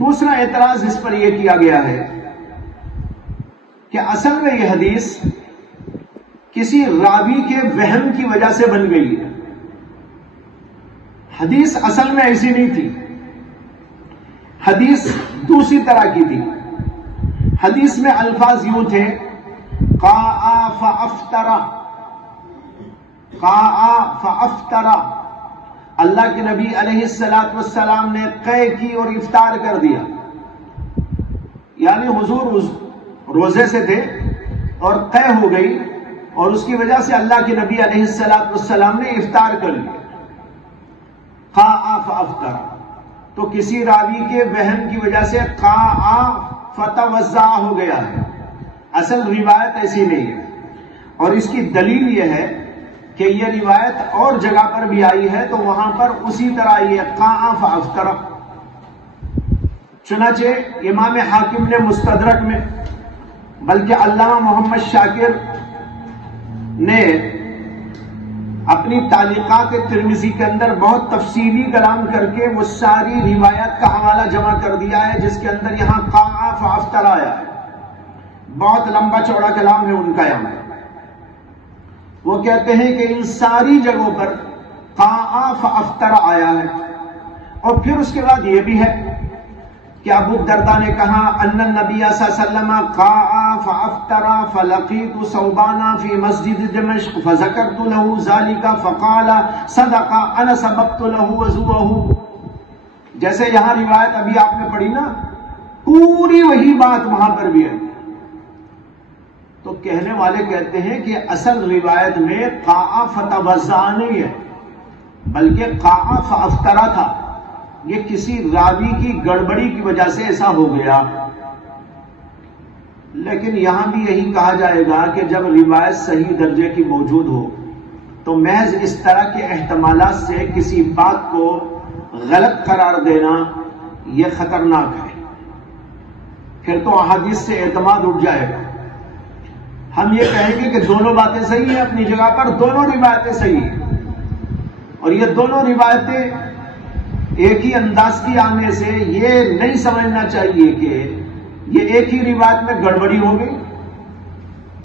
دوسرا اعتراض اس پر یہ کیا گیا ہے کہ اصل میں یہ حدیث کسی راوی کے وہم کی وجہ سے بن گئی ہے. حدیث اصل میں ایسی نہیں تھی، حدیث دوسری طرح کی تھی. حدیث میں الفاظ یوں تھے قاء فافطر، قاء فافطر، اللہ کے نبی علیہ الصلوۃ والسلام نے قے کی اور افطار کر دیا. یعنی حضور روزے سے تھے اور قے ہو گئی اور اس کی وجہ سے اللہ کے نبی علیہ الصلوۃ والسلام نے افطار کر لیا. قاء فافطر، تو کسی راوی کے وہم کی وجہ سے قاء فتوضأ ہو گیا ہے. اصل روایت ایسی نہیں ہے اور اس کی دلیل یہ ہے کہ یہ روایت اور جگہ پر بھی آئی ہے تو وہاں پر اسی طرح یہ قاء فافطر. چنانچہ امام حاکم نے مستدرک میں، بلکہ علامہ محمد شاکر نے اپنی تعلیقات ترمذی کے اندر بہت تفصیلی کلام کر کے وہ ساری روایت کا حوالہ جمع کر دیا ہے جس کے اندر یہاں قاء فافطر آیا ہے. بہت لمبا چوڑا کلام ہے ان کا یہاں. وہ کہتے ہیں کہ ان ساری جگہوں پر قاء فافطر آیا ہے. اور پھر اس کے بعد یہ بھی ہے کہ ابو دردہ نے کہا ان النبی صلی اللہ علیہ وسلم قاء فافطر فلقيت ثوبان في مسجد دمشق فذكرت له ذلك فقال صدق انا سببت له وضوءه. جیسے یہاں روایت ابھی آپ نے پڑھی نا، پوری وہی بات وہاں پر بھی ہے. تو کہنے والے کہتے ہیں کہ اصل روایت میں قاء فتوضا نہیں ہے، بلکہ قاء فافطر تھا. یہ کسی راوی کی گڑبڑی کی وجہ سے ایسا ہو گیا. لیکن یہاں بھی یہی کہا جائے گا کہ جب روایت صحیح درجے کی موجود ہو تو محض اس طرح کے احتمالات سے کسی بات کو غلط قرار دینا یہ خطرناک ہے. پھر تو احادیث سے اعتماد اٹھ جائے گا. ہم یہ کہیں گے کہ دونوں باتیں صحیح ہیں اپنی جگہ پر، دونوں روایتیں صحیح ہیں، اور یہ دونوں روایتیں ایک ہی انداز کی آنے سے یہ نہیں سمجھنا چاہیے کہ یہ ایک ہی روایت میں گڑبڑی ہو گئی.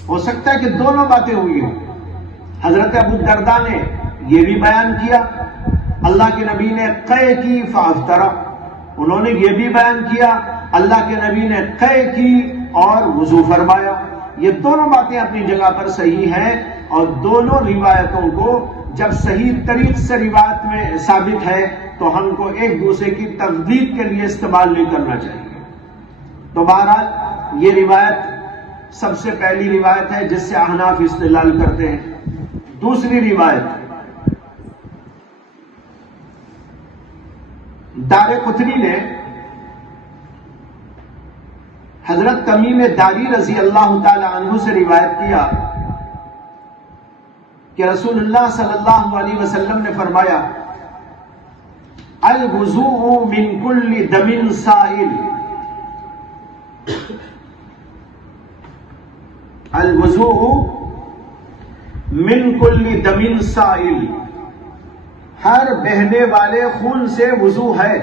ہو سکتا ہے کہ دونوں باتیں ہوئی ہوں. حضرت ابو الدرداء نے یہ بھی بیان کیا، اللہ کے نبی نے قے کی فافطر، انہوں نے یہ بھی بیان کیا اللہ کے نبی نے قے کی اور وضو فرمایا. یہ دونوں باتیں اپنی جگہ پر صحیح ہیں، اور دونوں روایتوں کو جب صحیح طریق سے روایت میں ثابت ہے تو ہم کو ایک دوسرے کی تردید کے لیے استعمال نہیں کرنا چاہیے. تو بہرحال یہ روایت سب سے پہلی روایت ہے جس سے احناف استدلال کرتے ہیں. دوسری روایت دارقطنی نے حضرت تمیم داری رضی اللہ تعالی عنہ سے روایت کیا کہ رسول اللہ صلی اللہ علیہ وسلم نے فرمایا الوضوء من کل دم سائل، الوضوء من کل دم سائل، ہر بہنے والے خون سے وضو ہے.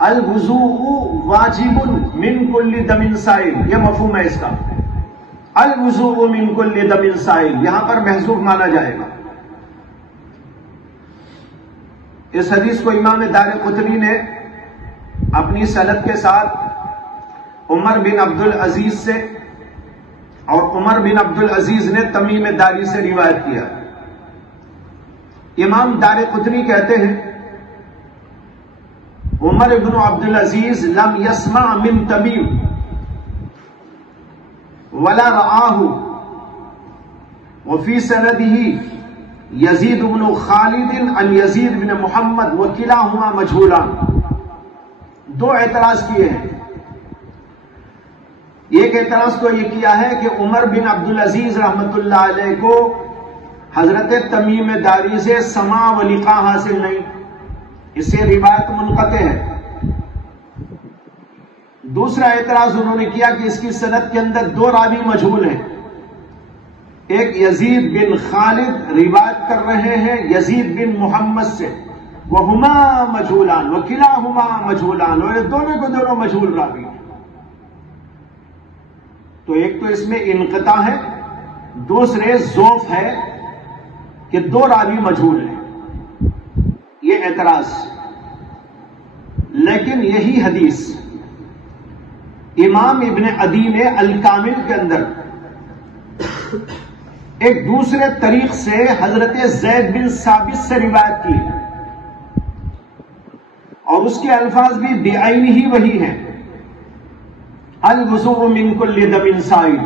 الوضوء واجب من کل دم سائل، یہ مفہوم ہے اس کا. الوضوء من کل دم سائل یہاں پر محذوف مانا جائے گا. اس حدیث کو امام دارقطنی نے اپنی سند کے ساتھ عمر بن عبد العزیز سے، اور عمر بن عبد العزیز نے تمیم داری سے روایت کیا. امام دارقطنی کہتے ہیں عمر بن عبد العزیز لم يسمع من تمیم ولا رآه، وفي سنده یزید بن خالد عن یزید بن محمد وکلاہما مجہولان. دو اعتراض کیے ہیں. ایک اعتراض تو یہ کیا ہے کہ عمر بن عبد العزیز رحمت اللہ علیہ کو حضرت تمیم داری سے سماع و لقاء حاصل نہیں، اس سے روایت منقطع ہے. دوسرا اعتراض انہوں نے کیا کہ اس کی سند کے اندر دو راوی مجہول ہیں. ایک یزید بن خالد روایت کر رہے ہیں یزید بن محمد سے، وہما مجہولان وکلاہما مجہولان، اور یہ دونوں کو دونوں مجہول راوی. تو ایک تو اس میں انقطاع ہے، دوسرے ضعف ہے کہ دو راوی مجہول ہیں. یہ اعتراض. لیکن یہی حدیث امام ابن عدی نے الکامل کے اندر ایک دوسرے طریق سے حضرت زید بن ثابت سے روایت کی، اور اس کے الفاظ بھی بعین ہی وہی ہیں، الوضوء من کل دم سائل.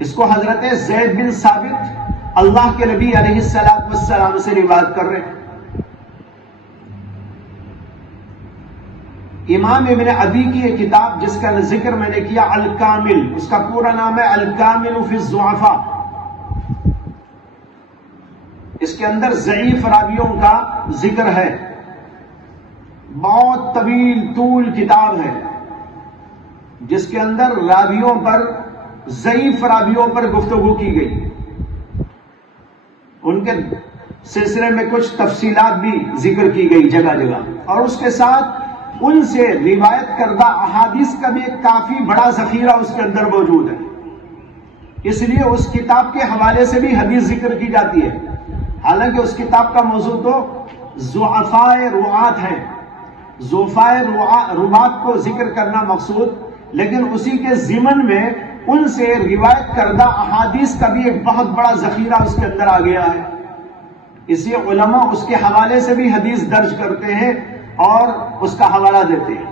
اس کو حضرت زید بن ثابت اللہ کے نبی علیہ الصلوۃ والسلام سے روایت کر رہے ہیں. امام ابن عدی کی یہ کتاب جس کا ذکر میں نے کیا الکامل، اس کا پورا نام ہے الکامل فی الضعفاء. اس کے اندر ضعیف راویوں کا ذکر ہے. بہت طویل طول کتاب ہے جس کے اندر راویوں پر، ضعیف راویوں پر گفتگو کی گئی. ان کے سلسلے میں کچھ تفصیلات بھی ذکر کی گئی جگہ جگہ، اور اس کے ساتھ ان سے روایت کردہ احادیث کا بھی ایک کافی بڑا ذخیرہ اس کے اندر موجود ہے. اس لیے اس کتاب کے حوالے سے بھی حدیث ذکر کی جاتی ہے. حالانکہ اس کتاب کا موضوع تو ضعفاء روات ہیں، ضعفاء رواة کو ذکر کرنا مقصود، لیکن اسی کے ضمن میں ان سے روایت کردہ احادیث کا بھی ایک بہت بڑا ذخیرہ اس کے اندر آ گیا ہے۔ اس لیے علماء اس کے حوالے سے بھی حدیث درج کرتے ہیں اور اس کا حوالہ دیتے ہیں۔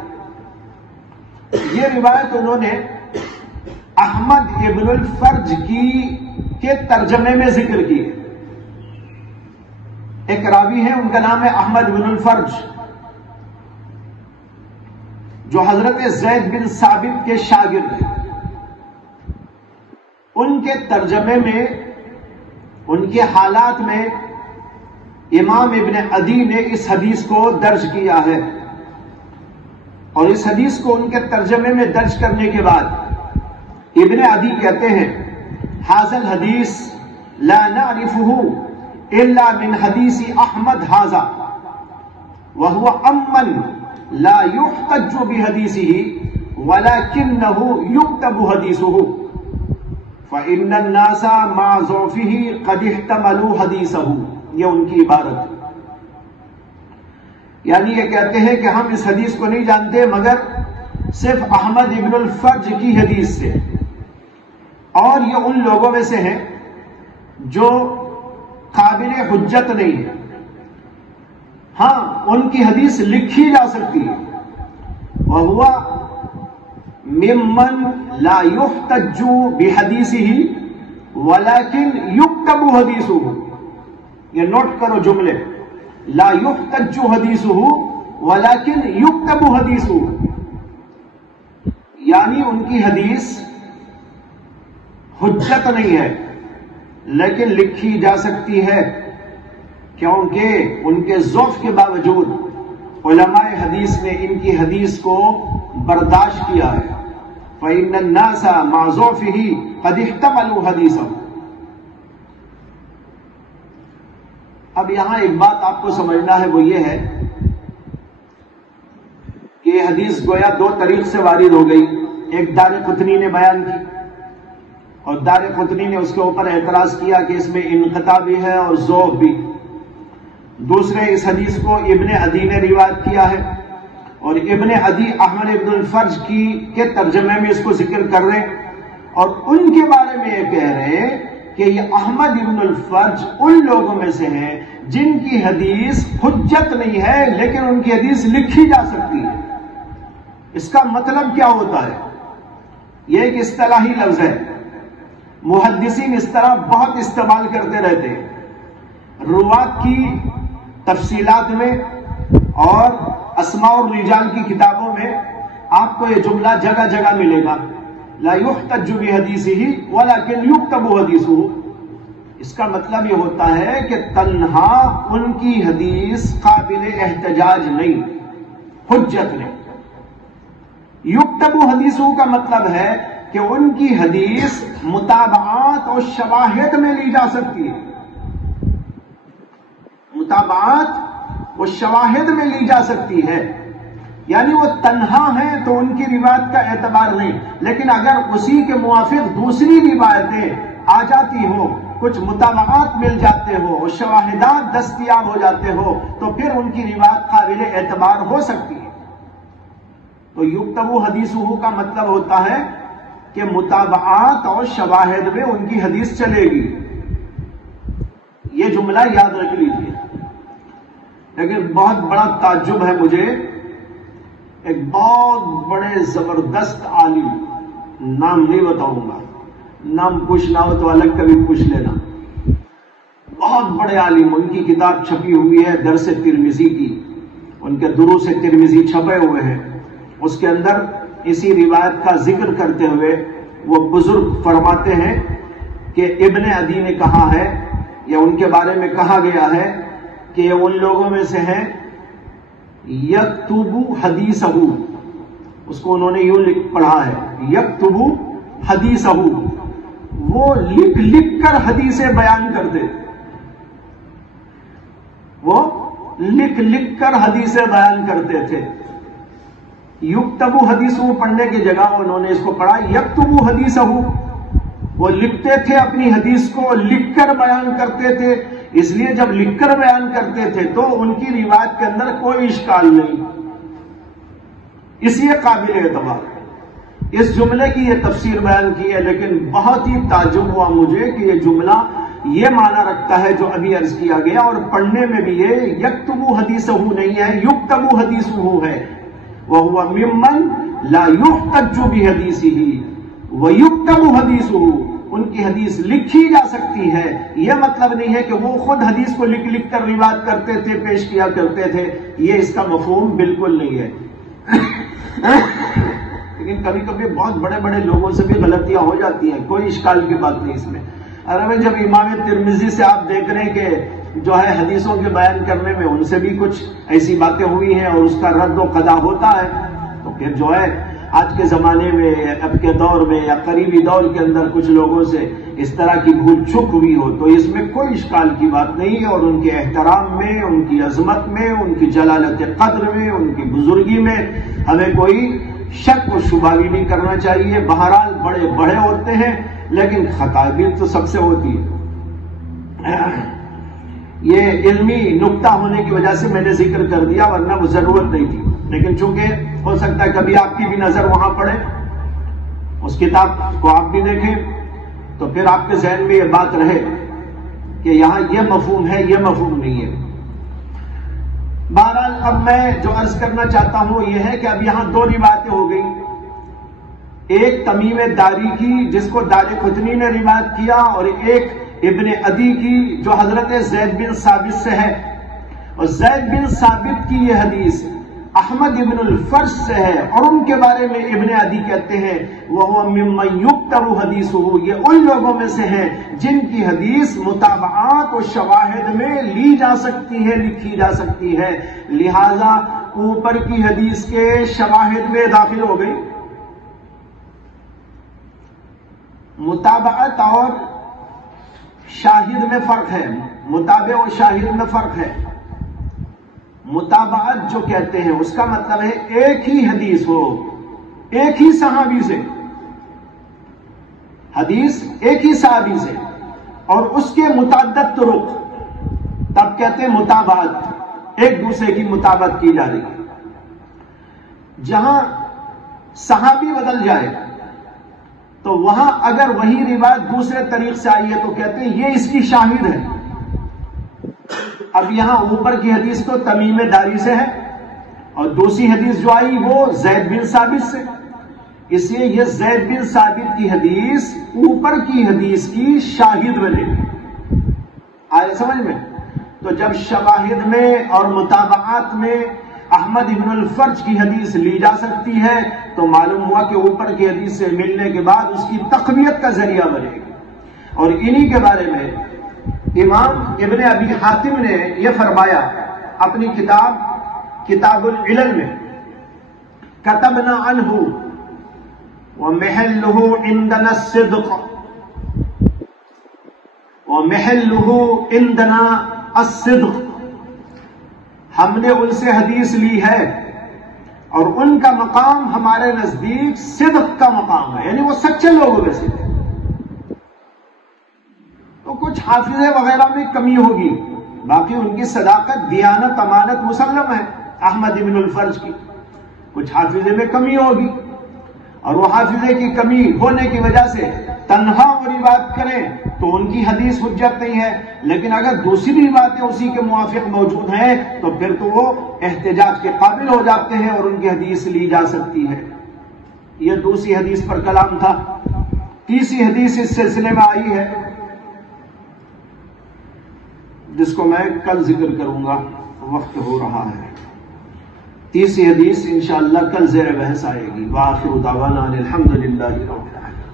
یہ روایت انہوں نے احمد ابن الفرج کے ترجمے میں ذکر کی ہے۔ ایک راوی ہے، ان کا نام ہے احمد ابن الفرج، جو حضرت زید بن ثابت کے شاگرد ہیں۔ ان کے ترجمے میں، ان کے حالات میں امام ابن عدی نے اس حدیث کو درج کیا ہے، اور اس حدیث کو ان کے ترجمے میں درج کرنے کے بعد ابن عدی کہتے ہیں ھذا الحدیث لا نعرفه الا من حدیث احمد ھذا وهو امن لا يحتج بحدیثه ولكنه يكتب حدیثه فإن الناس مع ضعفه قد احتملوا حدیثه۔ یہ ان کی عبارت ہے، یعنی یہ کہتے ہیں کہ ہم اس حدیث کو نہیں جانتے مگر صرف احمد ابن الفرج کی حدیث سے، اور یہ ان لوگوں میں سے ہیں جو قابل حجت نہیں ہے۔ ہاں، ان کی حدیث لکھی جا سکتی ہے، وَهُوَ مِمَّن لَا يُحْتَجُّ بِحَدِيثِهِ وَلَكِنْ يُكْتَبُ حَدِيثُهُ۔ یہ نوٹ کرو جملے، لا يحتج حدیثه ولكن يكتب حدیثه، یعنی ان کی حدیث حجت نہیں ہے لیکن لکھی جا سکتی ہے، کیونکہ ان کے ضعف کے باوجود علماء حدیث نے ان کی حدیث کو برداشت کیا ہے۔ فإن الناس مع ضعفه قد احتملوا حدیثه۔ اب یہاں ایک بات آپ کو سمجھنا ہے، وہ یہ ہے کہ یہ حدیث گویا دو طریق سے وارد ہو گئی۔ ایک دارقطنی نے بیان کی، اور دارقطنی نے اس کے اوپر اعتراض کیا کہ اس میں انقطاع بھی ہے اور ضعف بھی۔ دوسرے، اس حدیث کو ابن عدی نے روایت کیا ہے، اور ابن عدی احمد ابن الفرج کے ترجمے میں اس کو ذکر کر رہے ہیں، اور ان کے بارے میں یہ کہہ رہے ہیں کہ یہ احمد ابن الفرج ان لوگوں میں سے ہیں جن کی حدیث حجت نہیں ہے لیکن ان کی حدیث لکھی جا سکتی ہے۔ اس کا مطلب کیا ہوتا ہے؟ یہ ایک اصطلاحی لفظ ہے، محدثین اس طرح بہت استعمال کرتے رہتے ہیں۔ روات کی تفصیلات میں اور اسماء اور رجال کی کتابوں میں آپ کو یہ جملہ جگہ جگہ ملے گا، لا يحتج بحدیثه ولكن يكتب حدیثه۔ اس کا مطلب یہ ہوتا ہے کہ تنہا ان کی حدیث قابل احتجاج نہیں، حجت نہیں۔ یکتب حدیثه کا مطلب ہے کہ ان کی حدیث متابعات اور شواہد میں لی جا سکتی ہے، متابعات اور شواہد میں لی جا سکتی ہے، یعنی وہ تنہا ہیں تو ان کی روایت کا اعتبار نہیں، لیکن اگر اسی کے موافق دوسری روایتیں آ جاتی ہو، کچھ متابعات مل جاتے ہو اور شواہدات دستیاب ہو جاتے ہو تو پھر ان کی روایت قابل اعتبار ہو سکتی ہے۔ تو یکتب حدیثہ کا مطلب ہوتا ہے کہ متابعات اور شواہد میں ان کی حدیث چلے گی۔ یہ جملہ یاد رکھ لیجیے۔ لیکن بہت بڑا تعجب ہے مجھے، ایک بہت بڑے زبردست عالم، نام نہیں بتاؤں گا، نام پوچھنا ہو تو الگ کبھی پوچھ لینا، بہت بڑے عالم، ان کی کتاب چھپی ہوئی ہے درس ترمذی کی، ان کے دروس ترمذی چھپے ہوئے ہیں، اس کے اندر اسی روایت کا ذکر کرتے ہوئے وہ بزرگ فرماتے ہیں کہ ابن عدی نے کہا ہے یا ان کے بارے میں کہا گیا ہے کہ یہ ان لوگوں میں سے ہیں یکتبو حدیثہ، اس کو انہوں نے یوں پڑھا ہے یکتبو حدیثہ، وہ لکھ لکھ کر حدیثیں بیان کرتے، وہ لکھ لکھ کر حدیثیں بیان کرتے تھے۔ یکتبو حدیثہ پڑھنے کی جگہ انہوں نے اس کو پڑھا یکتبو حدیثہ، وہ لکھتے تھے اپنی حدیث کو، لکھ کر بیان کرتے تھے، اس لیے جب لکھ کر بیان کرتے تھے تو ان کی روایت کے اندر کوئی اشکال نہیں، اس لیے قابل اعتبار ہے۔ اس جملے کی یہ تفسیر بیان کی ہے، لیکن بہت ہی تعجب ہوا مجھے کہ یہ جملہ یہ معنی رکھتا ہے جو ابھی عرض کیا گیا، اور پڑھنے میں بھی یہ یکتبو حدیثہ نہیں ہے، یکتبو حدیثہ ہے، وہو ممن لا یحتج بحدیثہ ویکتب حدیثہ، ان کی حدیث لکھی جا سکتی ہے، یہ مطلب نہیں ہے کہ وہ خود حدیث کو لکھ لکھ کر روایت کرتے تھے، پیش کیا کرتے تھے، یہ اس کا مفہوم بالکل نہیں ہے۔ لیکن کبھی کبھی بہت بڑے بڑے لوگوں سے بھی غلطیاں ہو جاتی ہیں، کوئی اشکال کی بات نہیں اس میں۔ اور جب امام ترمذی سے آپ دیکھ رہے ہیں کہ جو ہے حدیثوں کے بیان کرنے میں ان سے بھی کچھ ایسی باتیں ہوئی ہیں اور اس کا رد و قضا ہوتا ہے، تو پھر جو ہے آج کے زمانے میں، اب کے دور میں یا قریبی دور کے اندر کچھ لوگوں سے اس طرح کی بھول چک ہوئی ہو تو اس میں کوئی اشکال کی بات نہیں ہے، اور ان کے احترام میں، ان کی عظمت میں، ان کی جلالت قدر میں، ان کی بزرگی میں ہمیں کوئی شک و شبہ بھی نہیں کرنا چاہیے۔ بہرحال بڑے بڑے ہوتے ہیں، لیکن خطا بھی تو سب سے ہوتی ہے۔ یہ علمی نکتہ ہونے کی وجہ سے میں نے ذکر کر دیا، ورنہ وہ ضرورت نہیں تھی، لیکن چونکہ ہو سکتا ہے کبھی آپ کی بھی نظر وہاں پڑے، اس کتاب کو آپ بھی دیکھیں، تو پھر آپ کے ذہن میں یہ بات رہے کہ یہاں یہ مفہوم ہے، یہ مفہوم نہیں ہے۔ بہرحال اب میں جو عرض کرنا چاہتا ہوں یہ ہے کہ اب یہاں دو روایتیں ہو گئی، ایک تمیم داری کی جس کو دار قطنی نے روایت کیا، اور ایک ابن عدی کی جو حضرت زید بن ثابت سے ہے، اور زید بن ثابت کی یہ حدیث احمد ابن الفرش سے ہے، اور ان کے بارے میں ابن عدی کہتے ہیں وہ ممن یکتب حدیثہ، یہ ان لوگوں میں سے ہیں جن کی حدیث متابعات و شواہد میں لی جا سکتی ہے، لکھی جا سکتی ہے، لہذا اوپر کی حدیث کے شواہد میں داخل ہو گئی۔ متابعت اور شاہد میں فرق ہے، متابع اور شاہد میں فرق ہے۔ متابعت جو کہتے ہیں اس کا مطلب ہے ایک ہی حدیث ہو، ایک ہی صحابی سے، حدیث ایک ہی صحابی سے، اور اس کے متعدد طرق، تب کہتے ہیں متابعت، ایک دوسرے کی متابعت کی جا رہی ہے۔ جہاں صحابی بدل جائے تو وہاں اگر وہی روایت دوسرے طریق سے آئی ہے تو کہتے ہیں یہ اس کی شاہد ہے۔ اب یہاں اوپر کی حدیث تو تمیم داری سے ہے، اور دوسری حدیث جو آئی وہ زید بن ثابت سے، اس لیے یہ زید بن ثابت کی حدیث اوپر کی حدیث کی شاہد بنے گی۔ آئے سمجھ میں؟ تو جب شواہد میں اور متابعات میں احمد ابن الفرج کی حدیث لی جا سکتی ہے تو معلوم ہوا کہ اوپر کی حدیث سے ملنے کے بعد اس کی تقویت کا ذریعہ بنے گی۔ اور انہی کے بارے میں امام ابن ابی حاتم نے یہ فرمایا اپنی کتاب العلل میں، کتبنا عنہ ومحلہ عندنا الصدق ومحلہ عندنا الصدق، ہم نے ان سے حدیث لی ہے اور ان کا مقام ہمارے نزدیک صدق کا مقام ہے، یعنی وہ سچے لوگوں میں سے۔ تو کچھ حافظے وغیرہ میں کمی ہوگی، باقی ان کی صداقت، دیانت، امانت مسلم ہے احمد ابن الفرج کی، کچھ حافظے میں کمی ہوگی، اور وہ حافظے کی کمی ہونے کی وجہ سے تنہا وہ روایت کریں تو ان کی حدیث حجت نہیں ہے، لیکن اگر دوسری روایتیں اسی کے موافق موجود ہیں تو پھر تو وہ احتجاج کے قابل ہو جاتے ہیں اور ان کی حدیث لی جا سکتی ہے۔ یہ دوسری حدیث پر کلام تھا۔ تیسری حدیث اس سلسلے میں آئی ہے جس کو میں کل ذکر کروں گا، وقت ہو رہا ہے۔ تیسری حدیث انشاءاللہ کل زیر بحث آئے گی۔ وآخر دعوانا الحمدللہ رب العالمین۔